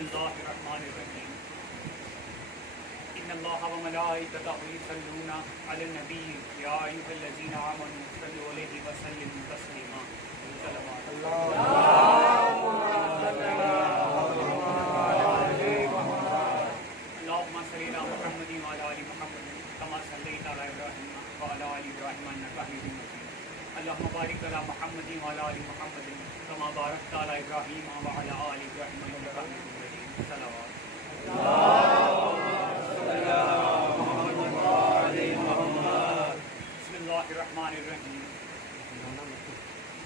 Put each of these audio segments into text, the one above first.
الله الرحمن الرحيم إن الله وملائكته يصلون على النبي يا أيها الذين آمنوا صلوا عليه وسلموا تسليما صلوات اللهم صل على محمد وعلى آل محمد كما صليت على إبراهيم وعلى آل إبراهيم إنك حميد مجيد اللهم بارك على محمد وعلى آل محمد كما باركت على إبراهيم وعلى آل إبراهيم إنك حميد مجيد صلوات بسم الله الرحمن الرحيم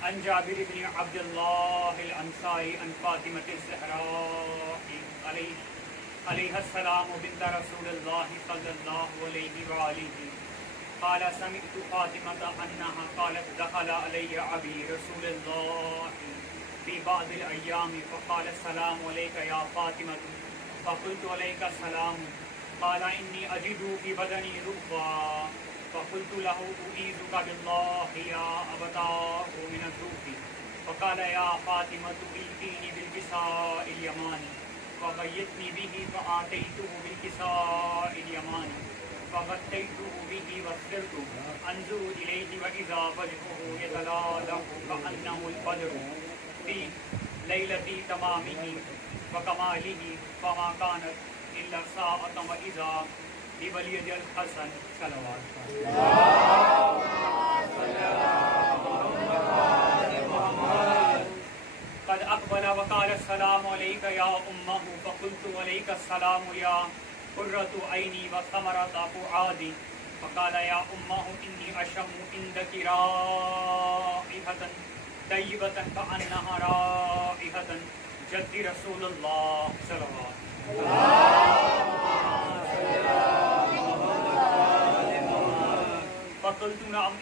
عن جابر بن عبد الله الأنصاري عن فاطمة الزهراء عليها السلام بنت رسول الله صلى الله عليه وآله قال سمعت فاطمة أنها قالت دخل علي أبي رسول الله في بعض الأيام فقال السلام عليك يا فاطمة فقلت عليك السلام قال إني أجد في بدني رؤبا فقلت له أعيذك بالله يا أبتاه من الروح فقال يا فاطمة ائتيني بالكساء اليماني فغيثني به فآتيته بالكساء اليماني فغطيته به وصرت أنظر إليه وإذا وجهه يتلالأ كأنه البدر في ليلة تمامه وكماله فما كانت إلا ساعة وإذا بوليد الحسن صلوات قد أقبل وقال السلام عليك يا أمه فقلت عليك السلام يا قرة عيني وثمرة فؤادي فقال يا أمه إني أشم عندك رائحة طيبة كأنها رائحة جد رسول الله صلوات فقلت نعم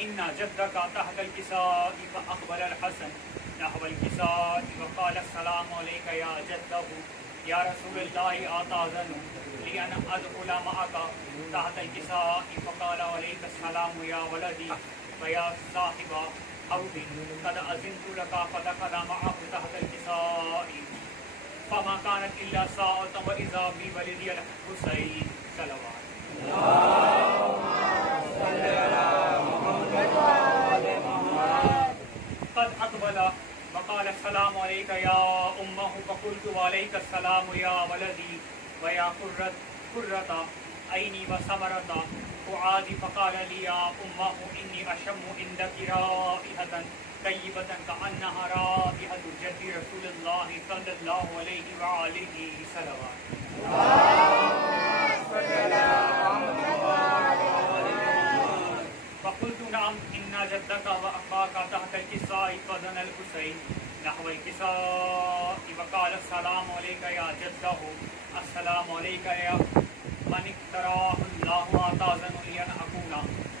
إن جدك تحت الكساء فأقبل الحسن نحو الكساء وقال السلام عليك يا جده يا رسول الله آتاذن لي أن أدخل معك تحت الكساء فقال عليك السلام يا ولدي ويا صاحب حوض قد أذنت لك فدخل معه تحت الكساء فما كانت إلا ساعة وإذا بولدي الحسين صلوات قد أقبل وقال السلام عليك يا أمه فقلت وعليك السلام يا ولدي ويا قرة عيني وثمرة فؤادي فقال لي يا أمه إني أشم عندك رائحة طيبة كأنها رائحة جد رسول الله صلى الله عليه وآله صلوات فقلت نعم إن جدك وأخاك تحت الكساء فدن الحسين نحو الكساء وقال السلام عليك يا جده السلام عليك يا من اختراه الله آتاذن لي أن أكون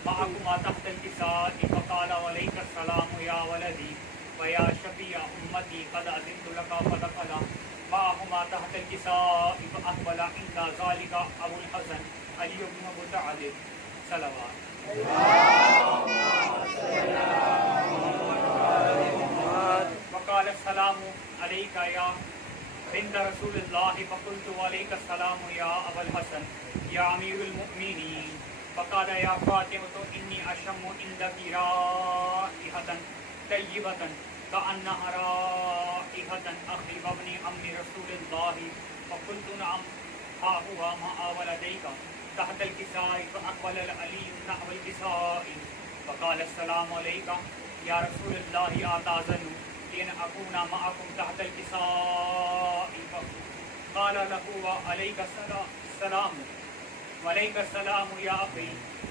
معكما تحت الكساء فقال عليك السلام يا ولدي ويا شفيع أمتي قد أذنت لك فدخل معهما تحت الكساء فأقبل عند ذلك أبو الحسن علي بن أبي طالب صلوات وقال السلام عليك يا بنت رسول الله فقلت وعليك السلام يا أبا الحسن يا أمير المؤمنين فقال يا فاطمة إني أشم عندك رائحة طيبة كأنها رائحة أخي وابن عم رسول الله فقلت نعم ها هو مع ولديك تحت الكساء فأقبل العلي نحو الكساء فقال السلام عليك يا رسول الله آتاذن لأن أكون معكم تحت الكساء قال له وعليك السلام وعليك السلام يا أخي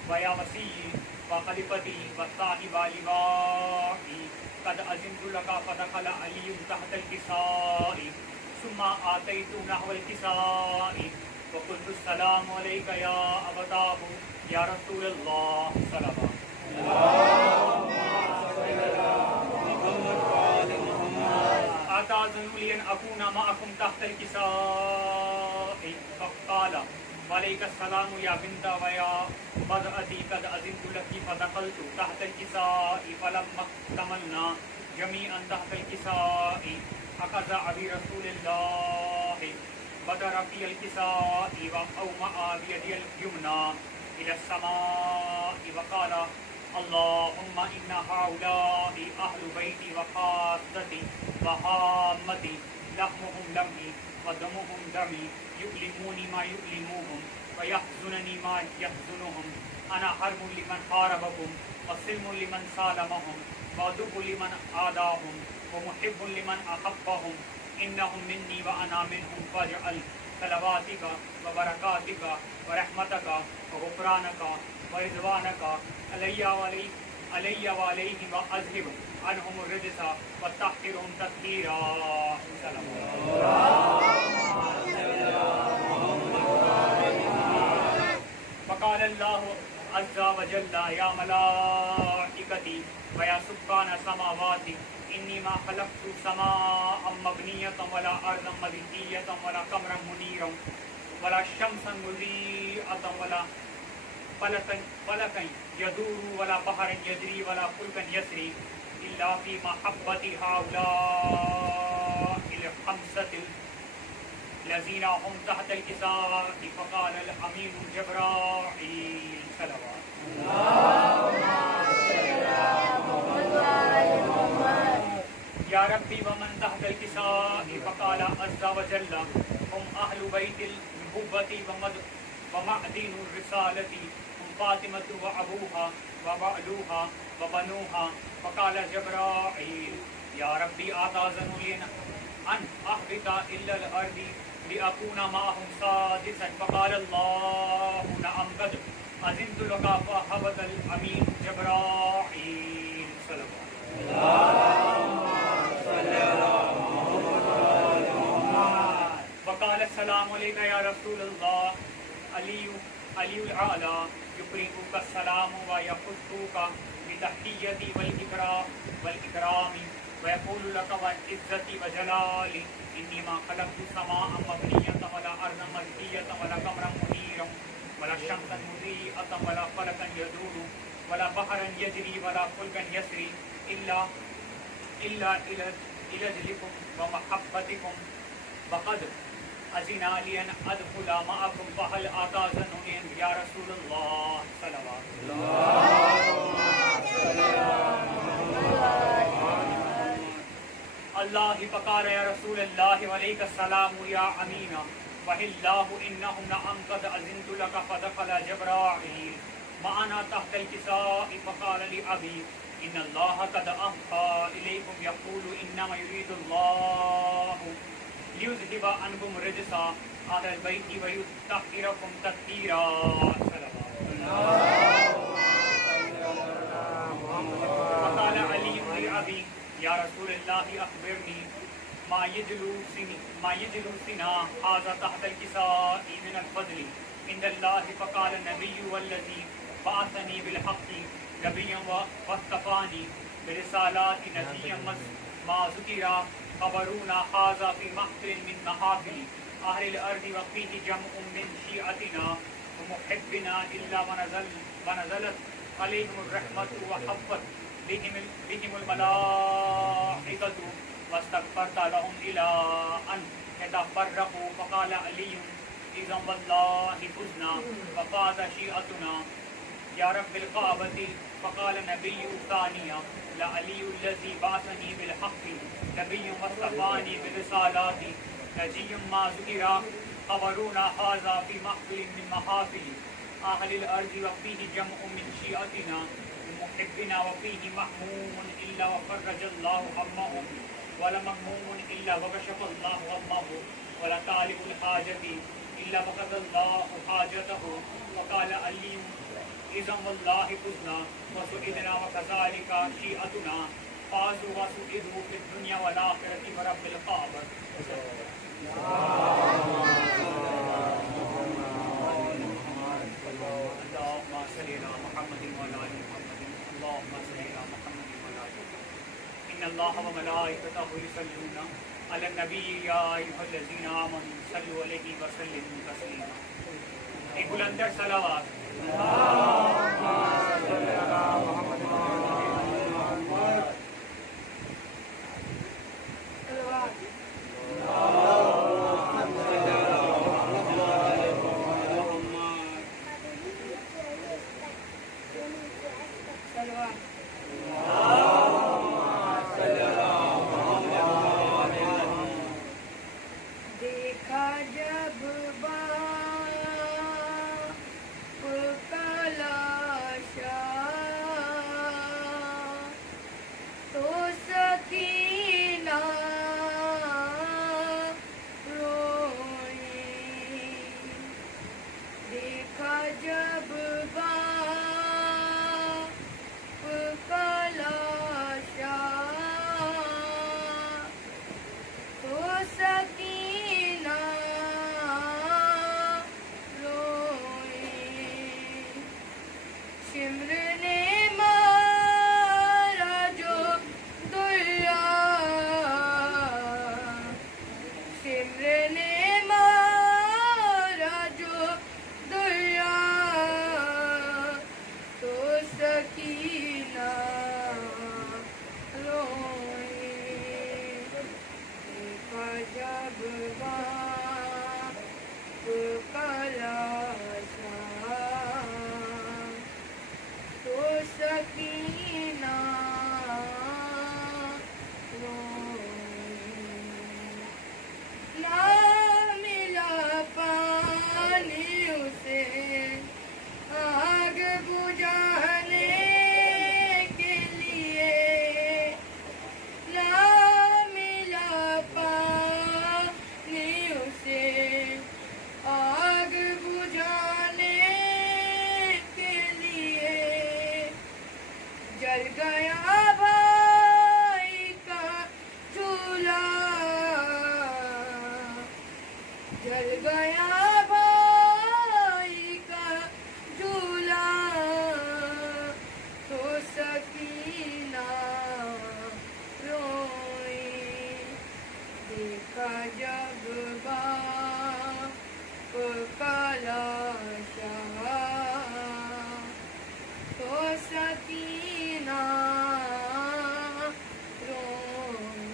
ويا وسيي وخليفتي وصاحب لوائي قد أذنت لك فدخل علي تحت الكساء ثم آتيت نحو الكساء وقلت السلام عليك يا أبتاه يا رسول الله صلوات آتاذن لي أن أكون معكم تحت الكساء فقال وعليك السلام يا بنت ويا بدأتي قد أذنت لك فدخلت تحت الكساء فلما اكتملنا جميعا تحت الكساء أخذ أبي رسول الله بدر في الكساء وأومأ بيده اليمنى إلى السماء وقال اللهم إن هؤلاء أهل بيتي وخاصتي وهامتي لحمهم لحمي ودمهم دمي يؤلموني ما يؤلموهم ويحزنني ما يحزنهم أنا حرب لمن حاربكم وسلم لمن سالمهم وعدو لمن عاداهم ومحب لمن أحبهم إنهم مني وأنا منهم فاجعل صلواتك وبركاتك ورحمتك وغفرانك ورضوانك علي وعليهم وأذهب عنهم الرجس وطهرهم تطهيرا. وقال الله عز وجل يا ملائكتي ويا سكان سماواتي إني ما خلقت سماء مبنية ولا أرضا مدحية ولا قمرا منيرا ولا شمسا مضيئة ولا فلكا يدور ولا بحرا يجري ولا فلكا يسري إلا في محبة هؤلاء الخمسة الذين هم تحت الكساء. فقال الأمين جبرائيل صلوات يا ربي ومن تحت الكساء. فقال عز وجل هم أهل بيت النبوة ومعدن الرسالة هم فاطمة وأبوها وبعلوها وبنوها. فقال جبرائيل يا ربي أتأذن لي أن أهبط إلى الأرض لأكون معهم سادسا. فقال الله نعم قد أذنت لك فهبط الأمين جبرائيل صلوات وقال السلام عليك يا رسول الله علي الأعلى يقرئك السلام ويخصك بتحية والإكرام ويقول لك وعزتي وجلالي إني ما خلقت سماء مبنية ولا أرضا مدحية ولا قمرا منيرا ولا شمسا مضيئة ولا فلكا يدور ولا بحرا يجري ولا فلكا يسري إلا إلى أجلكم ومحبتكم وقد أذن لي أن أدخل معكم فهل أتأذنني يا رسول الله صلوات الله. فقال يا رسول الله وعليك السلام يا أمينة وهالله إنهم نعم قد أذنت لك. فدخل جبرائيل معنا تحت الكساء فقال لأبي إن الله قد أوحى إليكم يقول إنما يريد الله ليذهب عنكم الرجس أهل البيت ويطهركم تطهيرا. فقال علي لأبي يا رسول الله أخبرني ما يجلسنا هذا تحت الكساء من الفضل عند الله. فقال النبي والذي بعثني بالحق نبيا واصطفاني برسالات نبيا ما ذكر خبرنا هذا في محفل من محافل أهل الأرض وفيه جمع من شيعتنا ومحبنا إلا ونزلت عليهم الرحمة وحفت بهم الملائكة واستغفرت لهم إلى أن يتفرقوا. فقال علي إذا والله فزنا وفاز شيعتنا يا رب الكعبة. فقال النبي الثانية لعلي الذي بعثني بالحق نبي واصطفاني بالرسالات نجي ما ذكر خبرنا هذا في محفل من محافل أهل الأرض وفيه جمع من شيعتنا ومحبنا وفيه محموم إلا وفرج الله همهم ولا مهموم إلا وكشف الله همه ولا طالب الحاجة إلا وقضى الله حاجته. وقال علي إذا والله فزنا وسعدنا وكذلك شيعتنا فازوا وسعدوا في الدنيا والآخرة ورب الكعبة. اللهم صل على محمد وعلى آل محمد. اللهم صل على محمد وعلى آل محمد. إن الله وملائكته يصلون على النبي يا أيها الذين آمنوا صلوا عليه وسلموا تسليما. ایک بلندر صلوات. اللهم صل على محمد. شمر نے مارا جو دریا، شمر نے مارا جو دریا، تو سکینہ روئی، دیکھا جب باپ کا لاشا، تو سکینہ روئی، نہ ملا پانی اسے آگ بجھانے کے لیے، نہ ملا پانی اسے آگ بجھانے کے لیے، جل گیا بھائی کا چولہا، جل گیا بھائی کا چولہا، تو سکینہ روئی، دیکھا جب باپ کا لاشا، تو سکینہ روئی،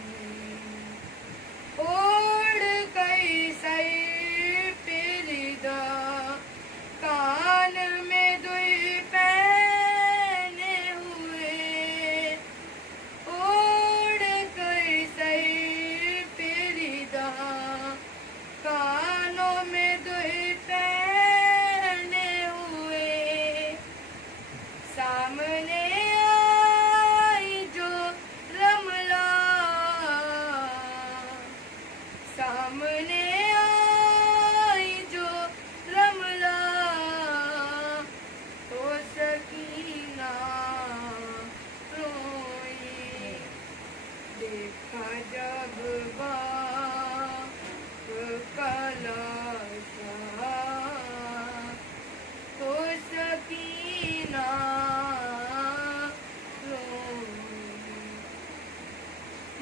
اوڑھ گئی سر پہ ردا، کان میں دوئی پہنے ہوئے، اوڑھ گئی سر پہ ردا، کانوں میں دوئی پہنے ہوئے، سامنے آئی جو رملہ، سامنے آئی جو رملہ، تو سکینہ روئی، دیکھا جب باپ کا لاشا، تو سکینہ روئی،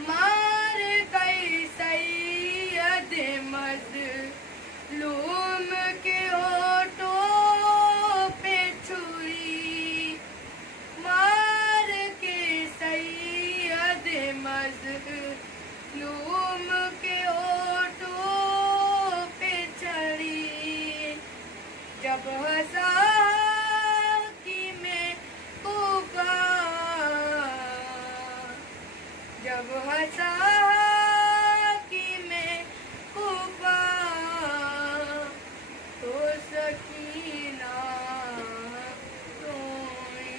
مار گئی سید مظلوم کے ہونٹوں پہ چھری، مار کے سید مظلوم کے ہونٹوں پہ چھری، جب ہنسا میں کوفہ، جب ہنسا میں کوفہ، تو سکینہ روئی،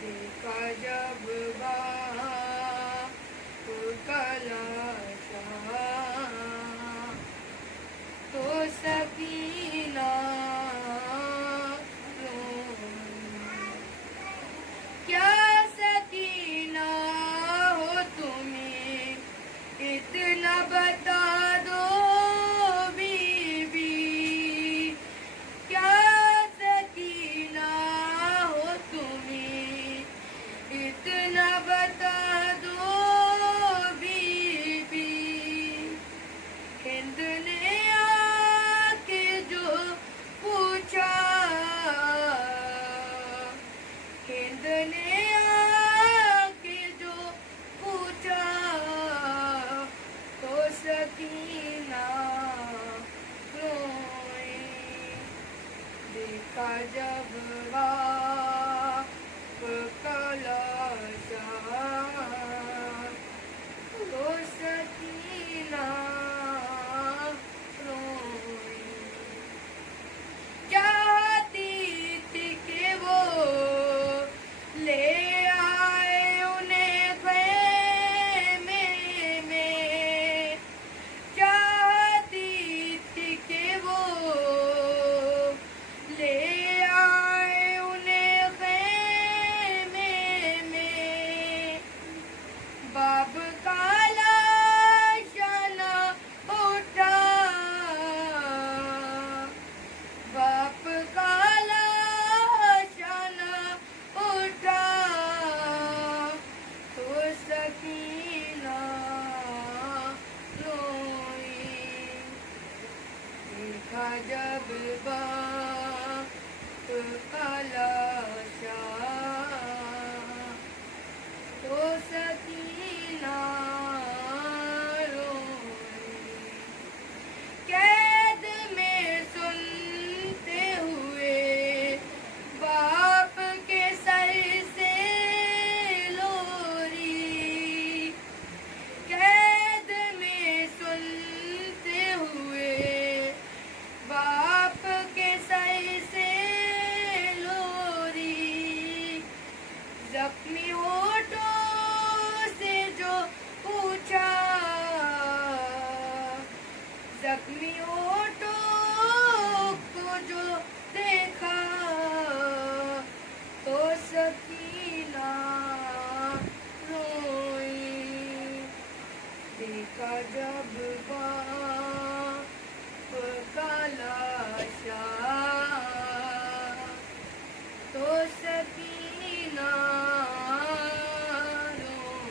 دیکھا جب باپ کا لاشا، تو سکینہ روئی، کیا سکینہ ہو تمہیں اتنا بتا دو بی بی، کیا سکینہ ہو تمہیں اتنا بتا دو بی بی، ہند نے آ کے جو پوچھا، ہند نے آ کے جو پوچھا، تو سکینہ روئی، دیکھا جب باپ کا لاشا، تو سکینہ روئی، چاہتی تھی کہ وہ لے آئے انہیں خیمے میں، چاہتی تھی کہ وہ لے آئے انہیں خیمے میں، باب کا سکینہ روئی دیکھا جب باپ کا لاشا تو سکینہ روئی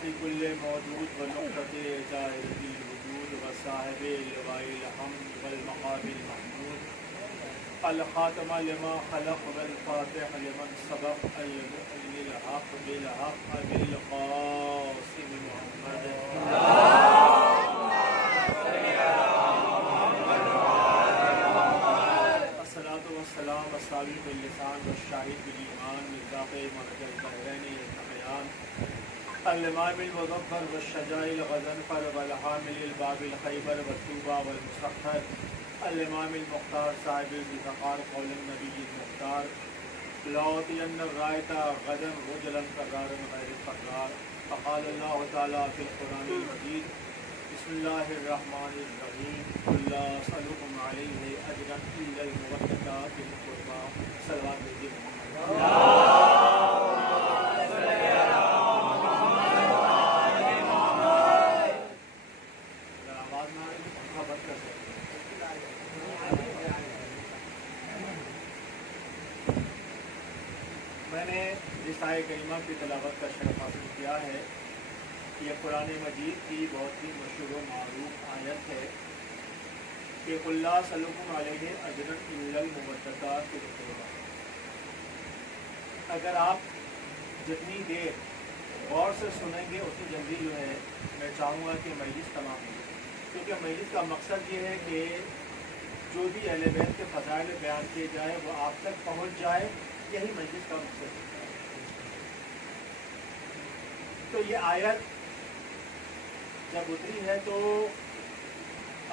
في كل موجود ونقطة جائرة الوجود وصاحب اللواء الحمد والمقام المحمود الخاتم لما خلق والفاتح لمن سبق المؤمن الحق بالحق بالقاسم محمد الصلاة والسلام الصابر باللسان والشاهد بالإيمان مصداق مرج البحرين يلتقيان الإمام المظفر والشجاع الغضنفر والحامل الباب الخيبر والطوبى والمسخر الإمام المختار صاحب الذخار قول النبي المختار لأعطين الراية غدا رجلا كرارا غير فرار فقال الله تعالى في القرآن المجيد بسم الله الرحمن الرحيم قل لا أسألكم عليه أجرا إلا المودة في القربى صلوات محمد میں نے رسالہ کریمہ کی تلاوت کا شرف حاصل کیا ہے. یہ قرآن مجید کی بہت ہی مشہور و معروف آیت ہے کہ قل لا اسألکم علیہ اجرا الا المودۃ فی القربى. اگر آپ جتنی دیر غور سے سنیں گے اتنی جلدی جو ہے میں چاہوں گا کہ مجلس تمام ہو، کیونکہ مجلس کا مقصد یہ ہے کہ جو بھی اہل بیت کے فضائل بیان کیے جائے وہ آپ تک پہنچ جائے، یہی مجلس کا مقصد ہے. تو یہ آیت جب اتری ہے تو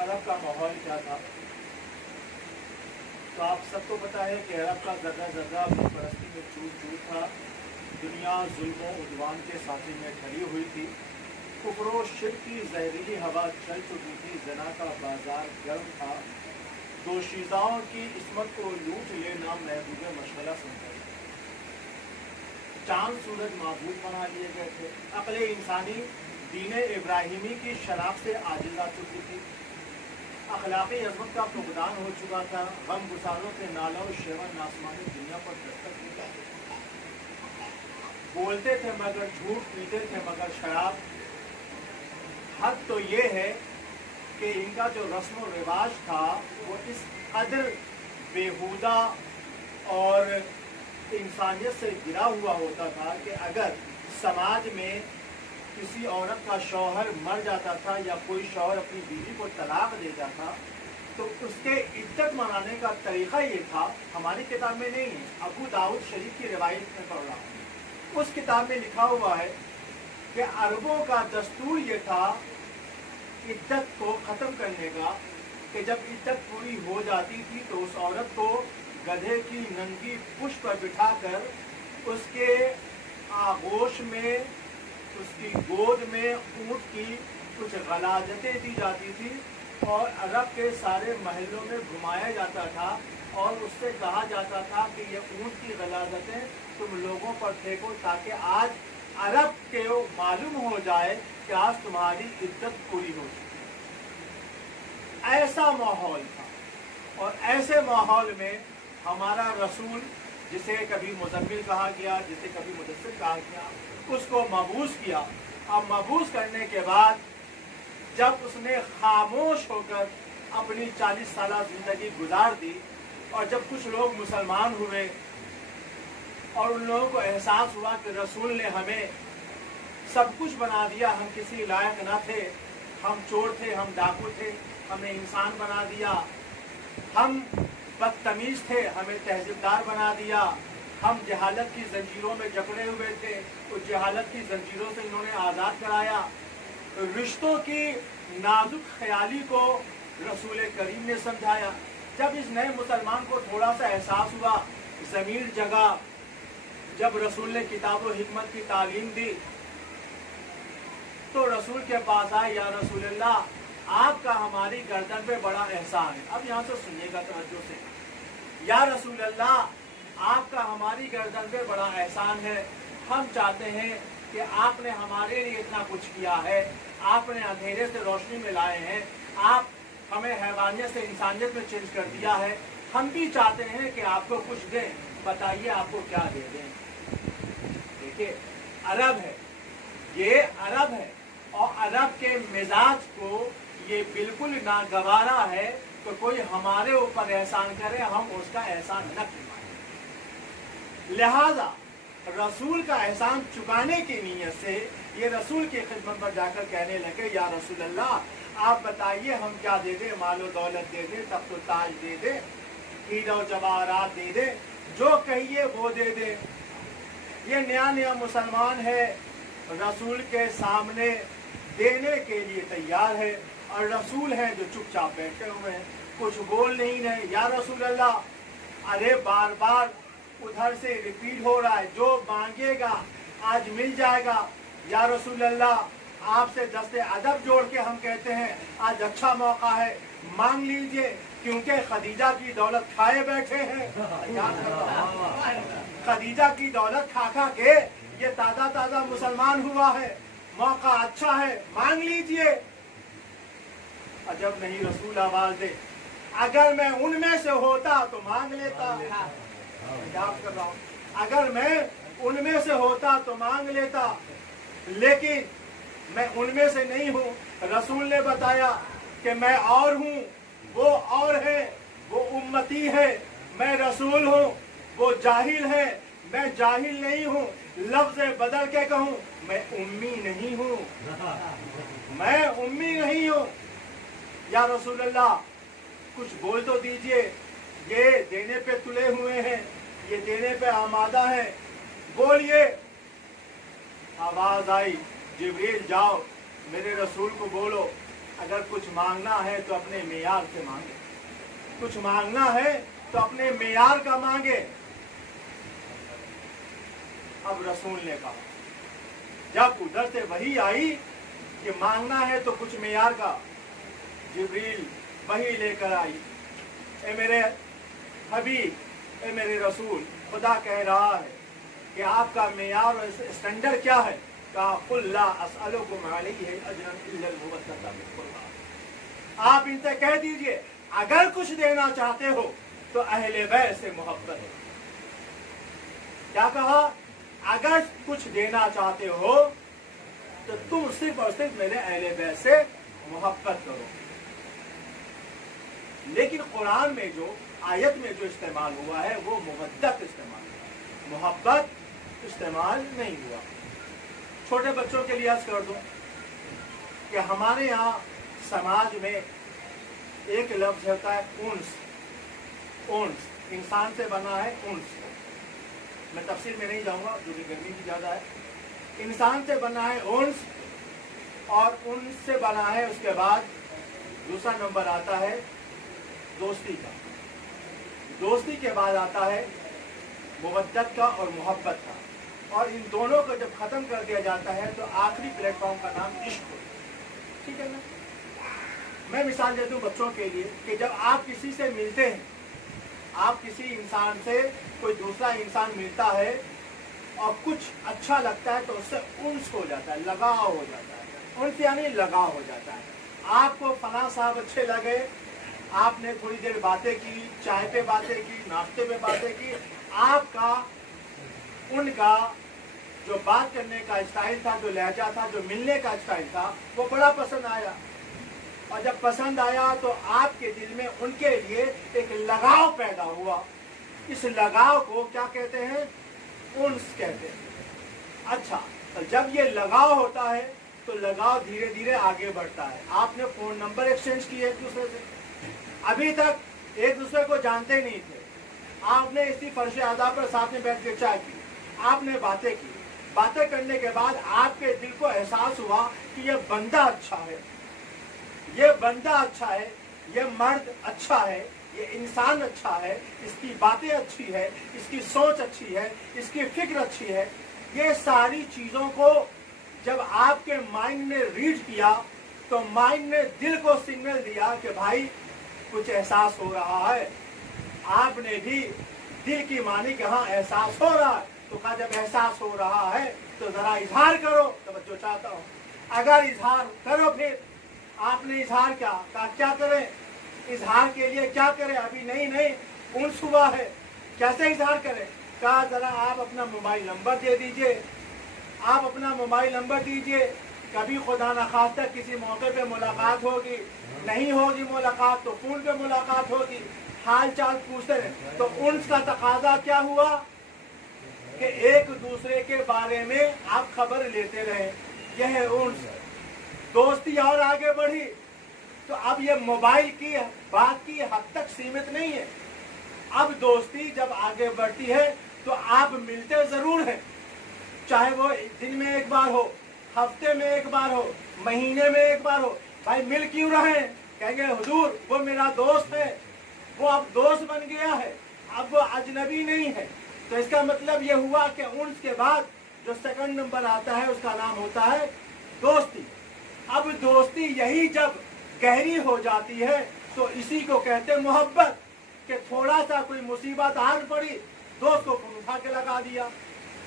عرب کا ماحول کیا تھا؟ تو آپ سب کو پتہ ہے کہ عرب کا ذرہ ذرہ بت پرستی میں چور چور تھا. دنیا ظلم و عدوان کے ساتھی میں کھڑی ہوئی تھی. کفر و شرک کی زہریلی ہوا چل چکی تھی. زنا کا بازار گرم تھا. دوشیزاؤں کی عصمت کو لوٹ لینا محبوب مشغلہ سمجھا. چاند سورج معبود بنا لیے گئے تھے. عقل انسانی دین ابراہیمی کی شناخت سے عاجز آ چکی تھی. اخلاقی عظمت کا فقدان ہو چکا تھا. غم گساروں کے نالوں شیون آسمانی دنیا پر دستک دی جاتی. بولتے تھے مگر جھوٹ، پیتے تھے مگر شراب. حد تو یہ ہے کہ ان کا جو رسم و رواج تھا وہ اس قدر بیہودہ اور انسانیت سے گرا ہوا ہوتا تھا کہ اگر سماج میں کسی عورت کا شوہر مر جاتا تھا یا کوئی شوہر اپنی بیوی کو طلاق دے جاتا تو اس کے عدت منانے کا طریقہ یہ تھا، ہماری کتاب میں نہیں ہے، ابو داؤد شریف کی روایت میں پڑھ رہا ہوں، اس کتاب میں لکھا ہوا ہے کہ عربوں کا دستور یہ تھا عدت کو ختم کرنے کا کہ جب عدت پوری ہو جاتی تھی تو اس عورت کو گدھے کی ننگی پشت پر بٹھا کر اس کے آغوش میں، اس کی گود میں اونٹ کی کچھ غلاظتیں دی جاتی تھی اور عرب کے سارے محلوں میں گھمایا جاتا تھا اور اس سے کہا جاتا تھا کہ یہ اونٹ کی غلاظتیں تم لوگوں پر پھینکو تاکہ آج عرب کے معلوم ہو جائے کہ آج تمہاری عدت پوری ہو چکی۔ ایسا ماحول تھا، اور ایسے ماحول میں ہمارا رسول، جسے کبھی مزمل کہا گیا، جسے کبھی مدثر کہا گیا، اس کو مبعوث کیا۔ اب مبعوث کرنے کے بعد جب اس نے خاموش ہو کر اپنی 40 سالہ زندگی گزار دی اور جب کچھ لوگ مسلمان ہوئے اور ان لوگوں کو احساس ہوا کہ رسول نے ہمیں سب کچھ بنا دیا، ہم کسی لائق نہ تھے، ہم چور تھے، ہم ڈاکو تھے، ہمیں انسان بنا دیا، ہم بدتمیز تھے، ہمیں تہذیب دار بنا دیا، ہم جہالت کی زنجیروں میں جکڑے ہوئے تھے، اس جہالت کی زنجیروں سے انہوں نے آزاد کرایا۔ رشتوں کی نازک خیالی کو رسول کریم نے سمجھایا۔ جب اس نئے مسلمان کو تھوڑا سا احساس ہوا، ضمیر جگا، جب رسول نے کتاب و حکمت کی تعلیم دی تو رسول کے پاس آئے، یا رسول اللہ آپ کا ہماری گردن پہ بڑا احسان ہے۔ اب یہاں سے سنیے گا توجہ سے، یا رسول اللہ آپ کا ہماری گردن پہ بڑا احسان ہے، ہم چاہتے ہیں کہ آپ نے ہمارے لیے اتنا کچھ کیا ہے، آپ نے اندھیرے سے روشنی میں لائے ہیں، آپ ہمیں حیوانیت سے انسانیت میں چینج کر دیا ہے، ہم بھی چاہتے ہیں کہ آپ کو کچھ دیں، بتائیے آپ کو کیا دے دیں۔ دیکھیے عرب ہے، یہ عرب ہے، اور عرب کے مزاج کو یہ بالکل ناگوارا ہے کہ کوئی ہمارے اوپر احسان کرے، ہم اس کا احسان نہ چکائیں۔ لہذا رسول کا احسان چکانے کی نیت سے یہ رسول کی خدمت پر جا کر کہنے لگے، یا رسول اللہ آپ بتائیے ہم کیا دے دیں، مال و دولت دے دیں، تخت و تاج دے دیں، ہیرے و جواہرات دے دیں، جو کہیے وہ دے دیں۔ یہ نیا نیا مسلمان ہے، رسول کے سامنے دینے کے لیے تیار ہے، اور رسول ہیں جو چپ چاپ بیٹھے ہوئے ہیں، کچھ بول نہیں رہے۔ یا رسول اللہ ارے بار بار ادھر سے ریپیٹ ہو رہا ہے، جو مانگے گا آج مل جائے گا۔ یا رسول اللہ آپ سے دست ادب جوڑ کے ہم کہتے ہیں آج اچھا موقع ہے، مانگ لیجئے، کیونکہ خدیجہ کی دولت کھائے بیٹھے ہیں۔ خدیجہ کی دولت کھا کھا کے یہ تازہ تازہ مسلمان ہوا ہے، موقع اچھا ہے، مانگ لیجئے۔ عجب نہیں رسول آواز دے، اگر میں ان میں سے ہوتا تو مانگ لیتا، یاد کر رہا ہوں، اگر میں ان میں سے ہوتا تو مانگ لیتا، لیکن میں ان میں سے نہیں ہوں۔ رسول نے بتایا کہ میں اور ہوں، وہ اور ہے، وہ امتی ہے، میں رسول ہوں، وہ جاہل ہے، میں جاہل نہیں ہوں۔ لفظ بدل کے کہوں، میں امی نہیں ہوں، میں امی نہیں ہوں۔ یا رسول اللہ کچھ بول تو دیجئے، یہ دینے پہ تلے ہوئے ہیں، یہ دینے پہ آمادہ ہیں، بولیے۔ آواز آئی، جبریل جاؤ میرے رسول کو بولو اگر کچھ مانگنا ہے تو اپنے معیار سے مانگے، کچھ مانگنا ہے تو اپنے معیار کا مانگے۔ اب رسول نے کہا، جب ادھر سے وحی آئی کہ مانگنا ہے تو کچھ معیار کا، جبریل وحی لے کر آئی، اے میرے حبیب، اے میرے رسول، خدا کہہ رہا ہے کہ آپ کا معیار اور اسٹینڈرڈ کیا ہے؟ کہا قل لا اسألکم علیہ اجرا الا المودۃ فی القربى، آپ ان سے کہہ دیجئے اگر کچھ دینا چاہتے ہو تو اہل بیت سے محبت ہے۔ کیا کہا؟ اگر کچھ دینا چاہتے ہو تو تم صرف اور صرف میرے اہل بیت سے محبت کرو۔ لیکن قرآن میں جو آیت میں جو استعمال ہوا ہے وہ مودت استعمال ہوا، محبت استعمال نہیں ہوا۔ چھوٹے بچوں کے لیے عرض کر دوں کہ ہمارے یہاں سماج میں एक लफ्ज होता है उन्स। उन्स इंसान से बना है उन्स। मैं तफसील में नहीं जाऊंगा क्योंकि गर्मी भी ज़्यादा है। इंसान से बना है उन्स और उन्स से बना है उसके बाद दूसरा नंबर आता है दोस्ती का। दोस्ती के बाद आता है मुवद्दत का और मोहब्बत का, और इन दोनों को जब ख़त्म कर दिया जाता है तो आखिरी प्लेटफॉर्म का नाम इश्क हो। ठीक है ना? मैं मिसाल देता हूँ बच्चों के लिए कि जब आप किसी से मिलते हैं, आप किसी इंसान से, कोई दूसरा इंसान मिलता है और कुछ अच्छा लगता है तो उससे उन्स हो जाता है, लगाव हो जाता है। उन्स यानी लगाव हो जाता है। आपको फला साहब अच्छे लगे, आपने थोड़ी देर बातें की, चाय पे बातें की, नाश्ते पे बातें की, आपका उनका जो बात करने का स्टाइल था, जो लहजा था, जो मिलने का स्टाइल था, वो बड़ा पसंद आया। और जब पसंद आया तो आपके दिल में उनके लिए एक लगाव पैदा हुआ। इस लगाव को क्या कहते हैं? उन्स कहते हैं। अच्छा, तो जब ये लगाव होता है तो लगाव धीरे धीरे आगे बढ़ता है। आपने फोन नंबर एक्सचेंज किए एक दूसरे से, अभी तक एक दूसरे को जानते नहीं थे, आपने इसी फर्श अदा पर साथ में बैठ के चाय की, आपने बातें की। बातें करने के बाद आपके दिल को एहसास हुआ कि ये बंदा अच्छा है, ये बंदा अच्छा है, ये मर्द अच्छा है, ये इंसान अच्छा है, इसकी बातें अच्छी है, इसकी सोच अच्छी है, इसकी फिक्र अच्छी है। ये सारी चीजों को जब आपके माइंड ने रीड किया तो माइंड ने दिल को सिग्नल दिया कि भाई कुछ एहसास हो रहा है। आपने भी दिल की मानी कि हाँ एहसास हो रहा है, तो कहा जब एहसास हो रहा है तो जरा इजहार करो। तो जो चाहता हूँ अगर इजहार करो, फिर आपने इजहार कहा क्या करें, इजहार के लिए क्या करें, अभी नहीं उन्स हुआ है, कैसे इजहार करें? कहा जरा आप अपना मोबाइल नंबर दे दीजिए, आप अपना मोबाइल नंबर दीजिए, कभी खुदा न खास्ता किसी मौके पे मुलाकात होगी, नहीं होगी मुलाकात तो फोन पे मुलाकात होगी, हाल चाल पूछते रहे। तो उन्स का तकाजा क्या हुआ कि एक दूसरे के बारे में आप खबर लेते रहे। यह है उन्स। दोस्ती और आगे बढ़ी तो अब ये मोबाइल की बात की हद तक सीमित नहीं है। अब दोस्ती जब आगे बढ़ती है तो आप मिलते जरूर हैं, चाहे वो दिन में एक बार हो, हफ्ते में एक बार हो, महीने में एक बार हो। भाई मिल क्यों रहे हैं? कहेंगे हुजूर वो मेरा दोस्त है, वो अब दोस्त बन गया है, अब वो अजनबी नहीं है। तो इसका मतलब ये हुआ कि उन्स के बाद जो सेकंड नंबर आता है उसका नाम होता है दोस्ती। अब दोस्ती यही जब गहरी हो जाती है तो इसी को कहते हैं मोहब्बत। कि थोड़ा सा कोई मुसीबत आ पड़ी, दोस्त को फोन उठा के लगा दिया,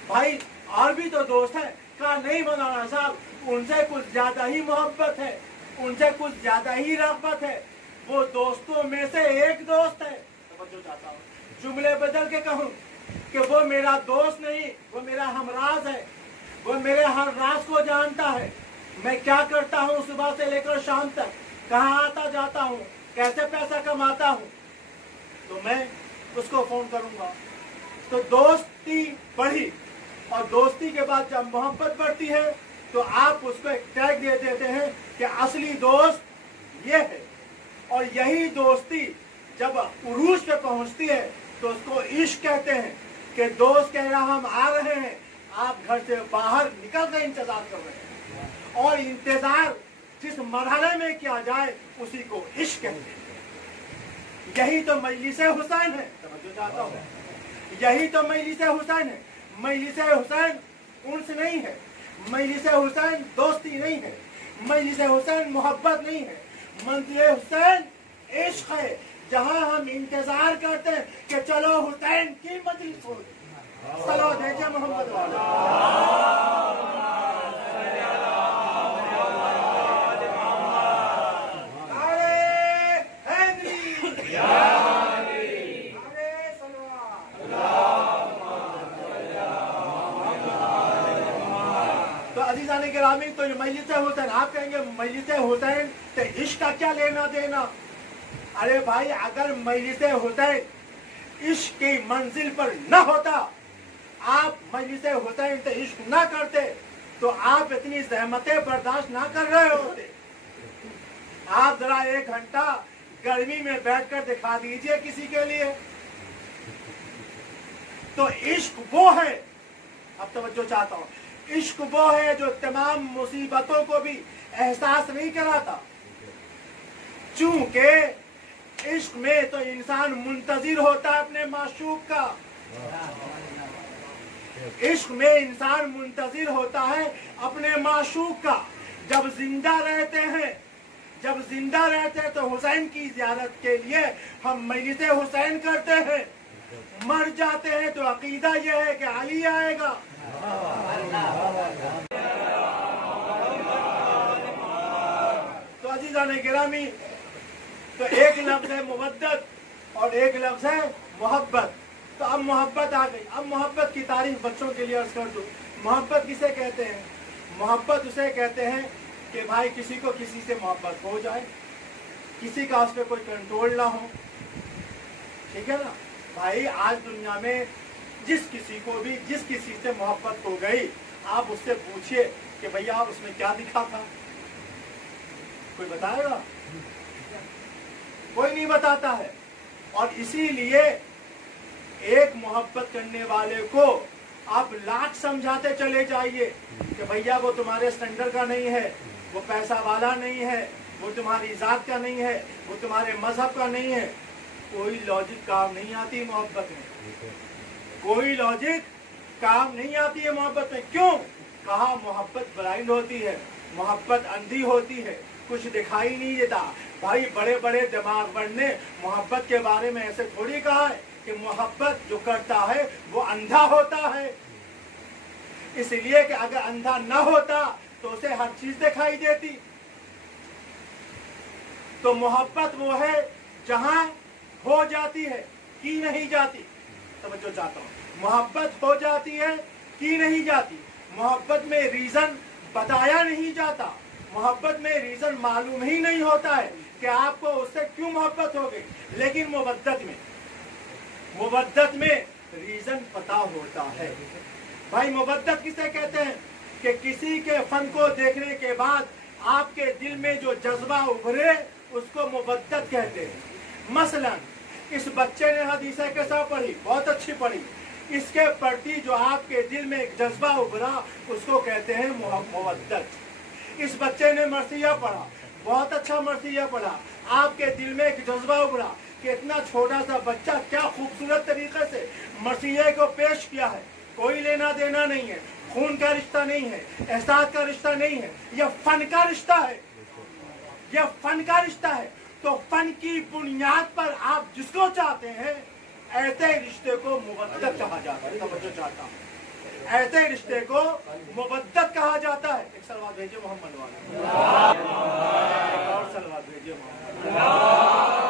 भाई और भी तो दोस्त हैं। कहा नहीं मौलाना साहब, उनसे कुछ ज्यादा ही मोहब्बत है, उनसे कुछ ज्यादा ही रग़बत है, वो दोस्तों में से एक दोस्त है। तो चाहता हूँ जुमले बदल के कहूँ कि वो मेरा दोस्त नहीं, वो मेरा हमराज है, वो मेरे हर राज को जानता है। मैं क्या करता हूँ सुबह से लेकर शाम तक, कहाँ आता जाता हूँ, कैसे पैसा कमाता हूँ, तो मैं उसको फोन करूंगा। तो दोस्ती बढ़ी, और दोस्ती के बाद जब मोहब्बत बढ़ती है तो आप उसको एक टैग दे देते हैं कि असली दोस्त ये है। और यही दोस्ती जब उरूज पे पहुंचती है तो उसको इश्क कहते हैं। कि दोस्त कह रहा हम आ रहे हैं, आप घर से बाहर निकल कर इंतजार कर रहे हैं, और इंतजार जिस मरहले में किया जाए उसी को इश्क कहते हैं। यही तो मजलिस-ए हुसैन है। समझो चाहता हूँ, यही तो मजलिस-ए हुसैन है। मजलिस-ए हुसैन उन्स नहीं है, मजलिस-ए हुसैन दोस्ती नहीं है, मजलिस-ए हुसैन मोहब्बत नहीं है, मंजिल हुसैन इश्क है। जहाँ हम इंतजार करते हैं कि चलो हुसैन की मजलिस हो। सलावत भेजिए मोहम्मद वाले। गिरामी तो मजलिस-ए हुसैन, आप कहेंगे मजलिस-ए हुसैन से इश्क का क्या लेना देना? अरे भाई अगर मजलिस-ए हुसैन इश्क की मंजिल पर न होता, आप मजलिस-ए हुसैन से इश्क न करते तो आप इतनी जहमतें बर्दाश्त ना कर रहे होते। आप जरा एक घंटा गर्मी में बैठकर दिखा दीजिए किसी के लिए। तो इश्क वो है, अब तवज्जो चाहता हूं, इश्क वो है जो तमाम मुसीबतों को भी एहसास नहीं कराता। चूंकि इश्क में तो इंसान मुंतजिर होता है अपने माशूक का, इश्क में इंसान मुंतजिर होता है अपने माशूक का। जब जिंदा रहते हैं तो हुसैन की ज़ियारत के लिए हम मजलिस हुसैन करते हैं। मर जाते हैं तो अकीदा यह है कि अली आएगा। तो अजीज़ान गिरामी, तो एक लफ्ज है मुवद्दत और एक लफ्ज है मोहब्बत। तो अब मोहब्बत आ गई। अब मोहब्बत की तारीफ बच्चों के लिए अर्ज कर दूं। मोहब्बत किसे कहते हैं? मोहब्बत उसे कहते हैं कि भाई किसी को किसी से मोहब्बत हो जाए, किसी का उस पर कोई कंट्रोल ना हो। ठीक है ना भाई? आज दुनिया में जिस किसी से मोहब्बत हो गई, आप उससे पूछिए कि भैया उसमें क्या दिखा था, कोई बताएगा? कोई नहीं बताता है। और इसीलिए एक मोहब्बत करने वाले को आप लाख समझाते चले जाइए कि भैया वो तुम्हारे स्टैंडर्ड का नहीं है, वो पैसा वाला नहीं है, वो तुम्हारी जात का नहीं है, वो तुम्हारे मजहब का नहीं है। कोई लॉजिक काम नहीं आती मोहब्बत में, कोई लॉजिक काम नहीं आती है मोहब्बत में। क्यों? कहा मोहब्बत ब्लाइंड होती है, मोहब्बत अंधी होती है, कुछ दिखाई नहीं देता। भाई बड़े बड़े दिमागवर ने मोहब्बत के बारे में ऐसे थोड़ी कहा है कि मोहब्बत जो करता है वो अंधा होता है। इसलिए कि अगर अंधा न होता तो उसे हर चीज दिखाई देती। तो मोहब्बत वो है जहां हो जाती है, की नहीं जाती। तवज्जो चाहता हूं, मोहब्बत हो जाती है, की नहीं जाती। मोहब्बत में रीजन बताया नहीं जाता, मोहब्बत में रीजन मालूम ही नहीं होता है कि आपको उससे क्यों मोहब्बत हो गई। लेकिन मुवद्दत में रीजन पता होता है। भाई मुवद्दत किसे कहते हैं? कि किसी के फन को देखने के बाद आपके दिल में जो जज्बा उभरे उसको मुवद्दत कहते हैं। मसलन इस बच्चे ने हदीसे के साथ पढ़ी, बहुत अच्छी पढ़ी, इसके प्रति जो आपके दिल में एक जज्बा उभरा उसको कहते हैं मुवद्दत। इस बच्चे ने मरसिया पढ़ा, बहुत अच्छा मरसिया पढ़ा, आपके दिल में एक जज्बा उभरा कि इतना छोटा सा बच्चा क्या खूबसूरत तरीके से मरसिया को पेश किया है। कोई लेना देना नहीं है, खून का रिश्ता नहीं है, एहसास का रिश्ता नहीं है, यह फन का रिश्ता है, यह फन का रिश्ता है। तो फन की बुनियाद पर आप जिसको चाहते हैं, ऐसे रिश्ते को मुवद्दत कहा जाता है। तवज्जो चाहता हूं, ऐसे रिश्ते को मुवद्दत कहा जाता है। एक सलवात भेजिए मोहम्मद वाला, एक और सलवात भेजिए मोहम्मद।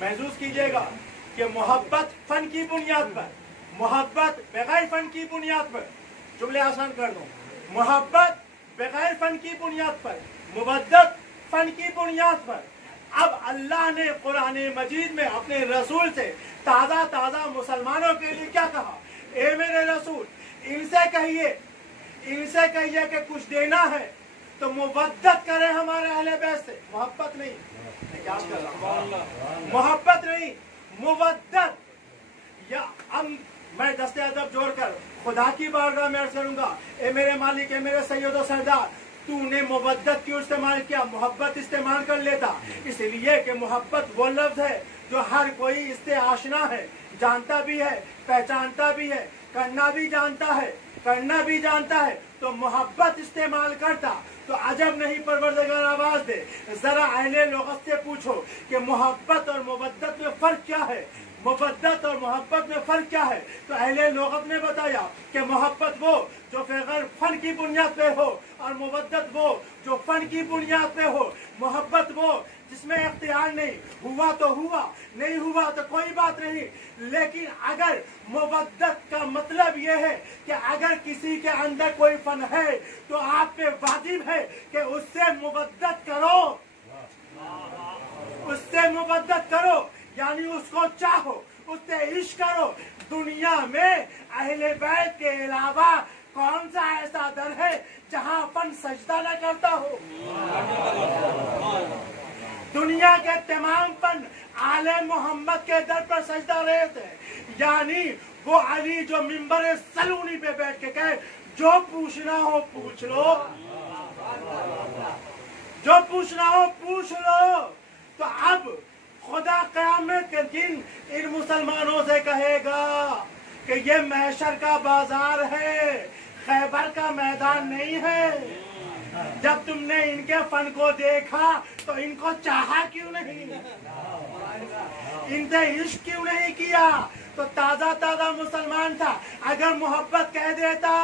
महसूस कीजिएगा कि मोहब्बत फन की बुनियाद पर, मोहब्बत बगैर फन की बुनियाद पर, जुमले आसान कर दो, मोहब्बत बगैर फन की बुनियाद पर, मुवद्दत फन की बुनियाद पर। अब अल्लाह ने कुरान मजीद में अपने रसूल से ताज़ा ताज़ा मुसलमानों के लिए क्या कहा? ए मेरे रसूल, इनसे कहिए कि कुछ देना है तो मुवद्दत करें हमारे अहले बैत से, मोहब्बत नहीं, मोहब्बत नहीं, मुवद्दत। या अब मैं दस्ते अदब जोड़कर खुदा की बारगाह में अर्ज करूंगा, ए मेरे मालिक, ए मेरे सैयद और सरदार, तूने मुवद्दत क्यों इस्तेमाल किया? मोहब्बत इस्तेमाल कर लेता। इसलिए कि मोहब्बत वो लफ्ज है जो हर कोई इससे आशना है, जानता भी है, पहचानता भी है, करना भी जानता है। तो मोहब्बत इस्तेमाल करता तो अजब नहीं परवरदिगार आवाज दे। जरा अहले लोगत से पूछो कि मोहब्बत और मुवद्दत में फर्क क्या है, मुवद्दत और मोहब्बत में फर्क क्या है? तो अहले लोगत ने बताया कि मोहब्बत वो जो बगैर फन की बुनियाद पे हो और मुवद्दत वो जो फन की बुनियाद पे हो। मोहब्बत वो جس میں اختیار نہیں، ہوا تو ہوا، نہیں ہوا تو کوئی بات نہیں، لیکن اگر مودت کا مطلب یہ ہے کہ اگر کسی کے اندر کوئی فن ہے تو آپ پہ واجب ہے کہ اس سے مودت کرو، اس سے مودت کرو، یعنی اس کو چاہو، اس سے عشق کرو۔ دنیا میں اہل بیت کے علاوہ کون سا ایسا در ہے جہاں فن سجدہ نہ کرتا ہو؟ دنیا کے تمام فن آل محمد کے در پر سجدہ رہے تھے، یعنی وہ علی جو ممبر سلونی پہ بیٹھ کے کہے جو پوچھنا ہو پوچھ لو، جو پوچھنا ہو پوچھ لو۔ تو اب خدا قیامت کے دن ان مسلمانوں سے کہے گا کہ یہ محشر کا بازار ہے، خیبر کا میدان نہیں ہے۔ جب تم نے ان کے فن کو دیکھا تو ان کو چاہا کیوں نہیں؟ ان سے عشق کیوں نہیں کیا؟ تو تازہ تازہ مسلمان تھا، اگر محبت کہہ دیتا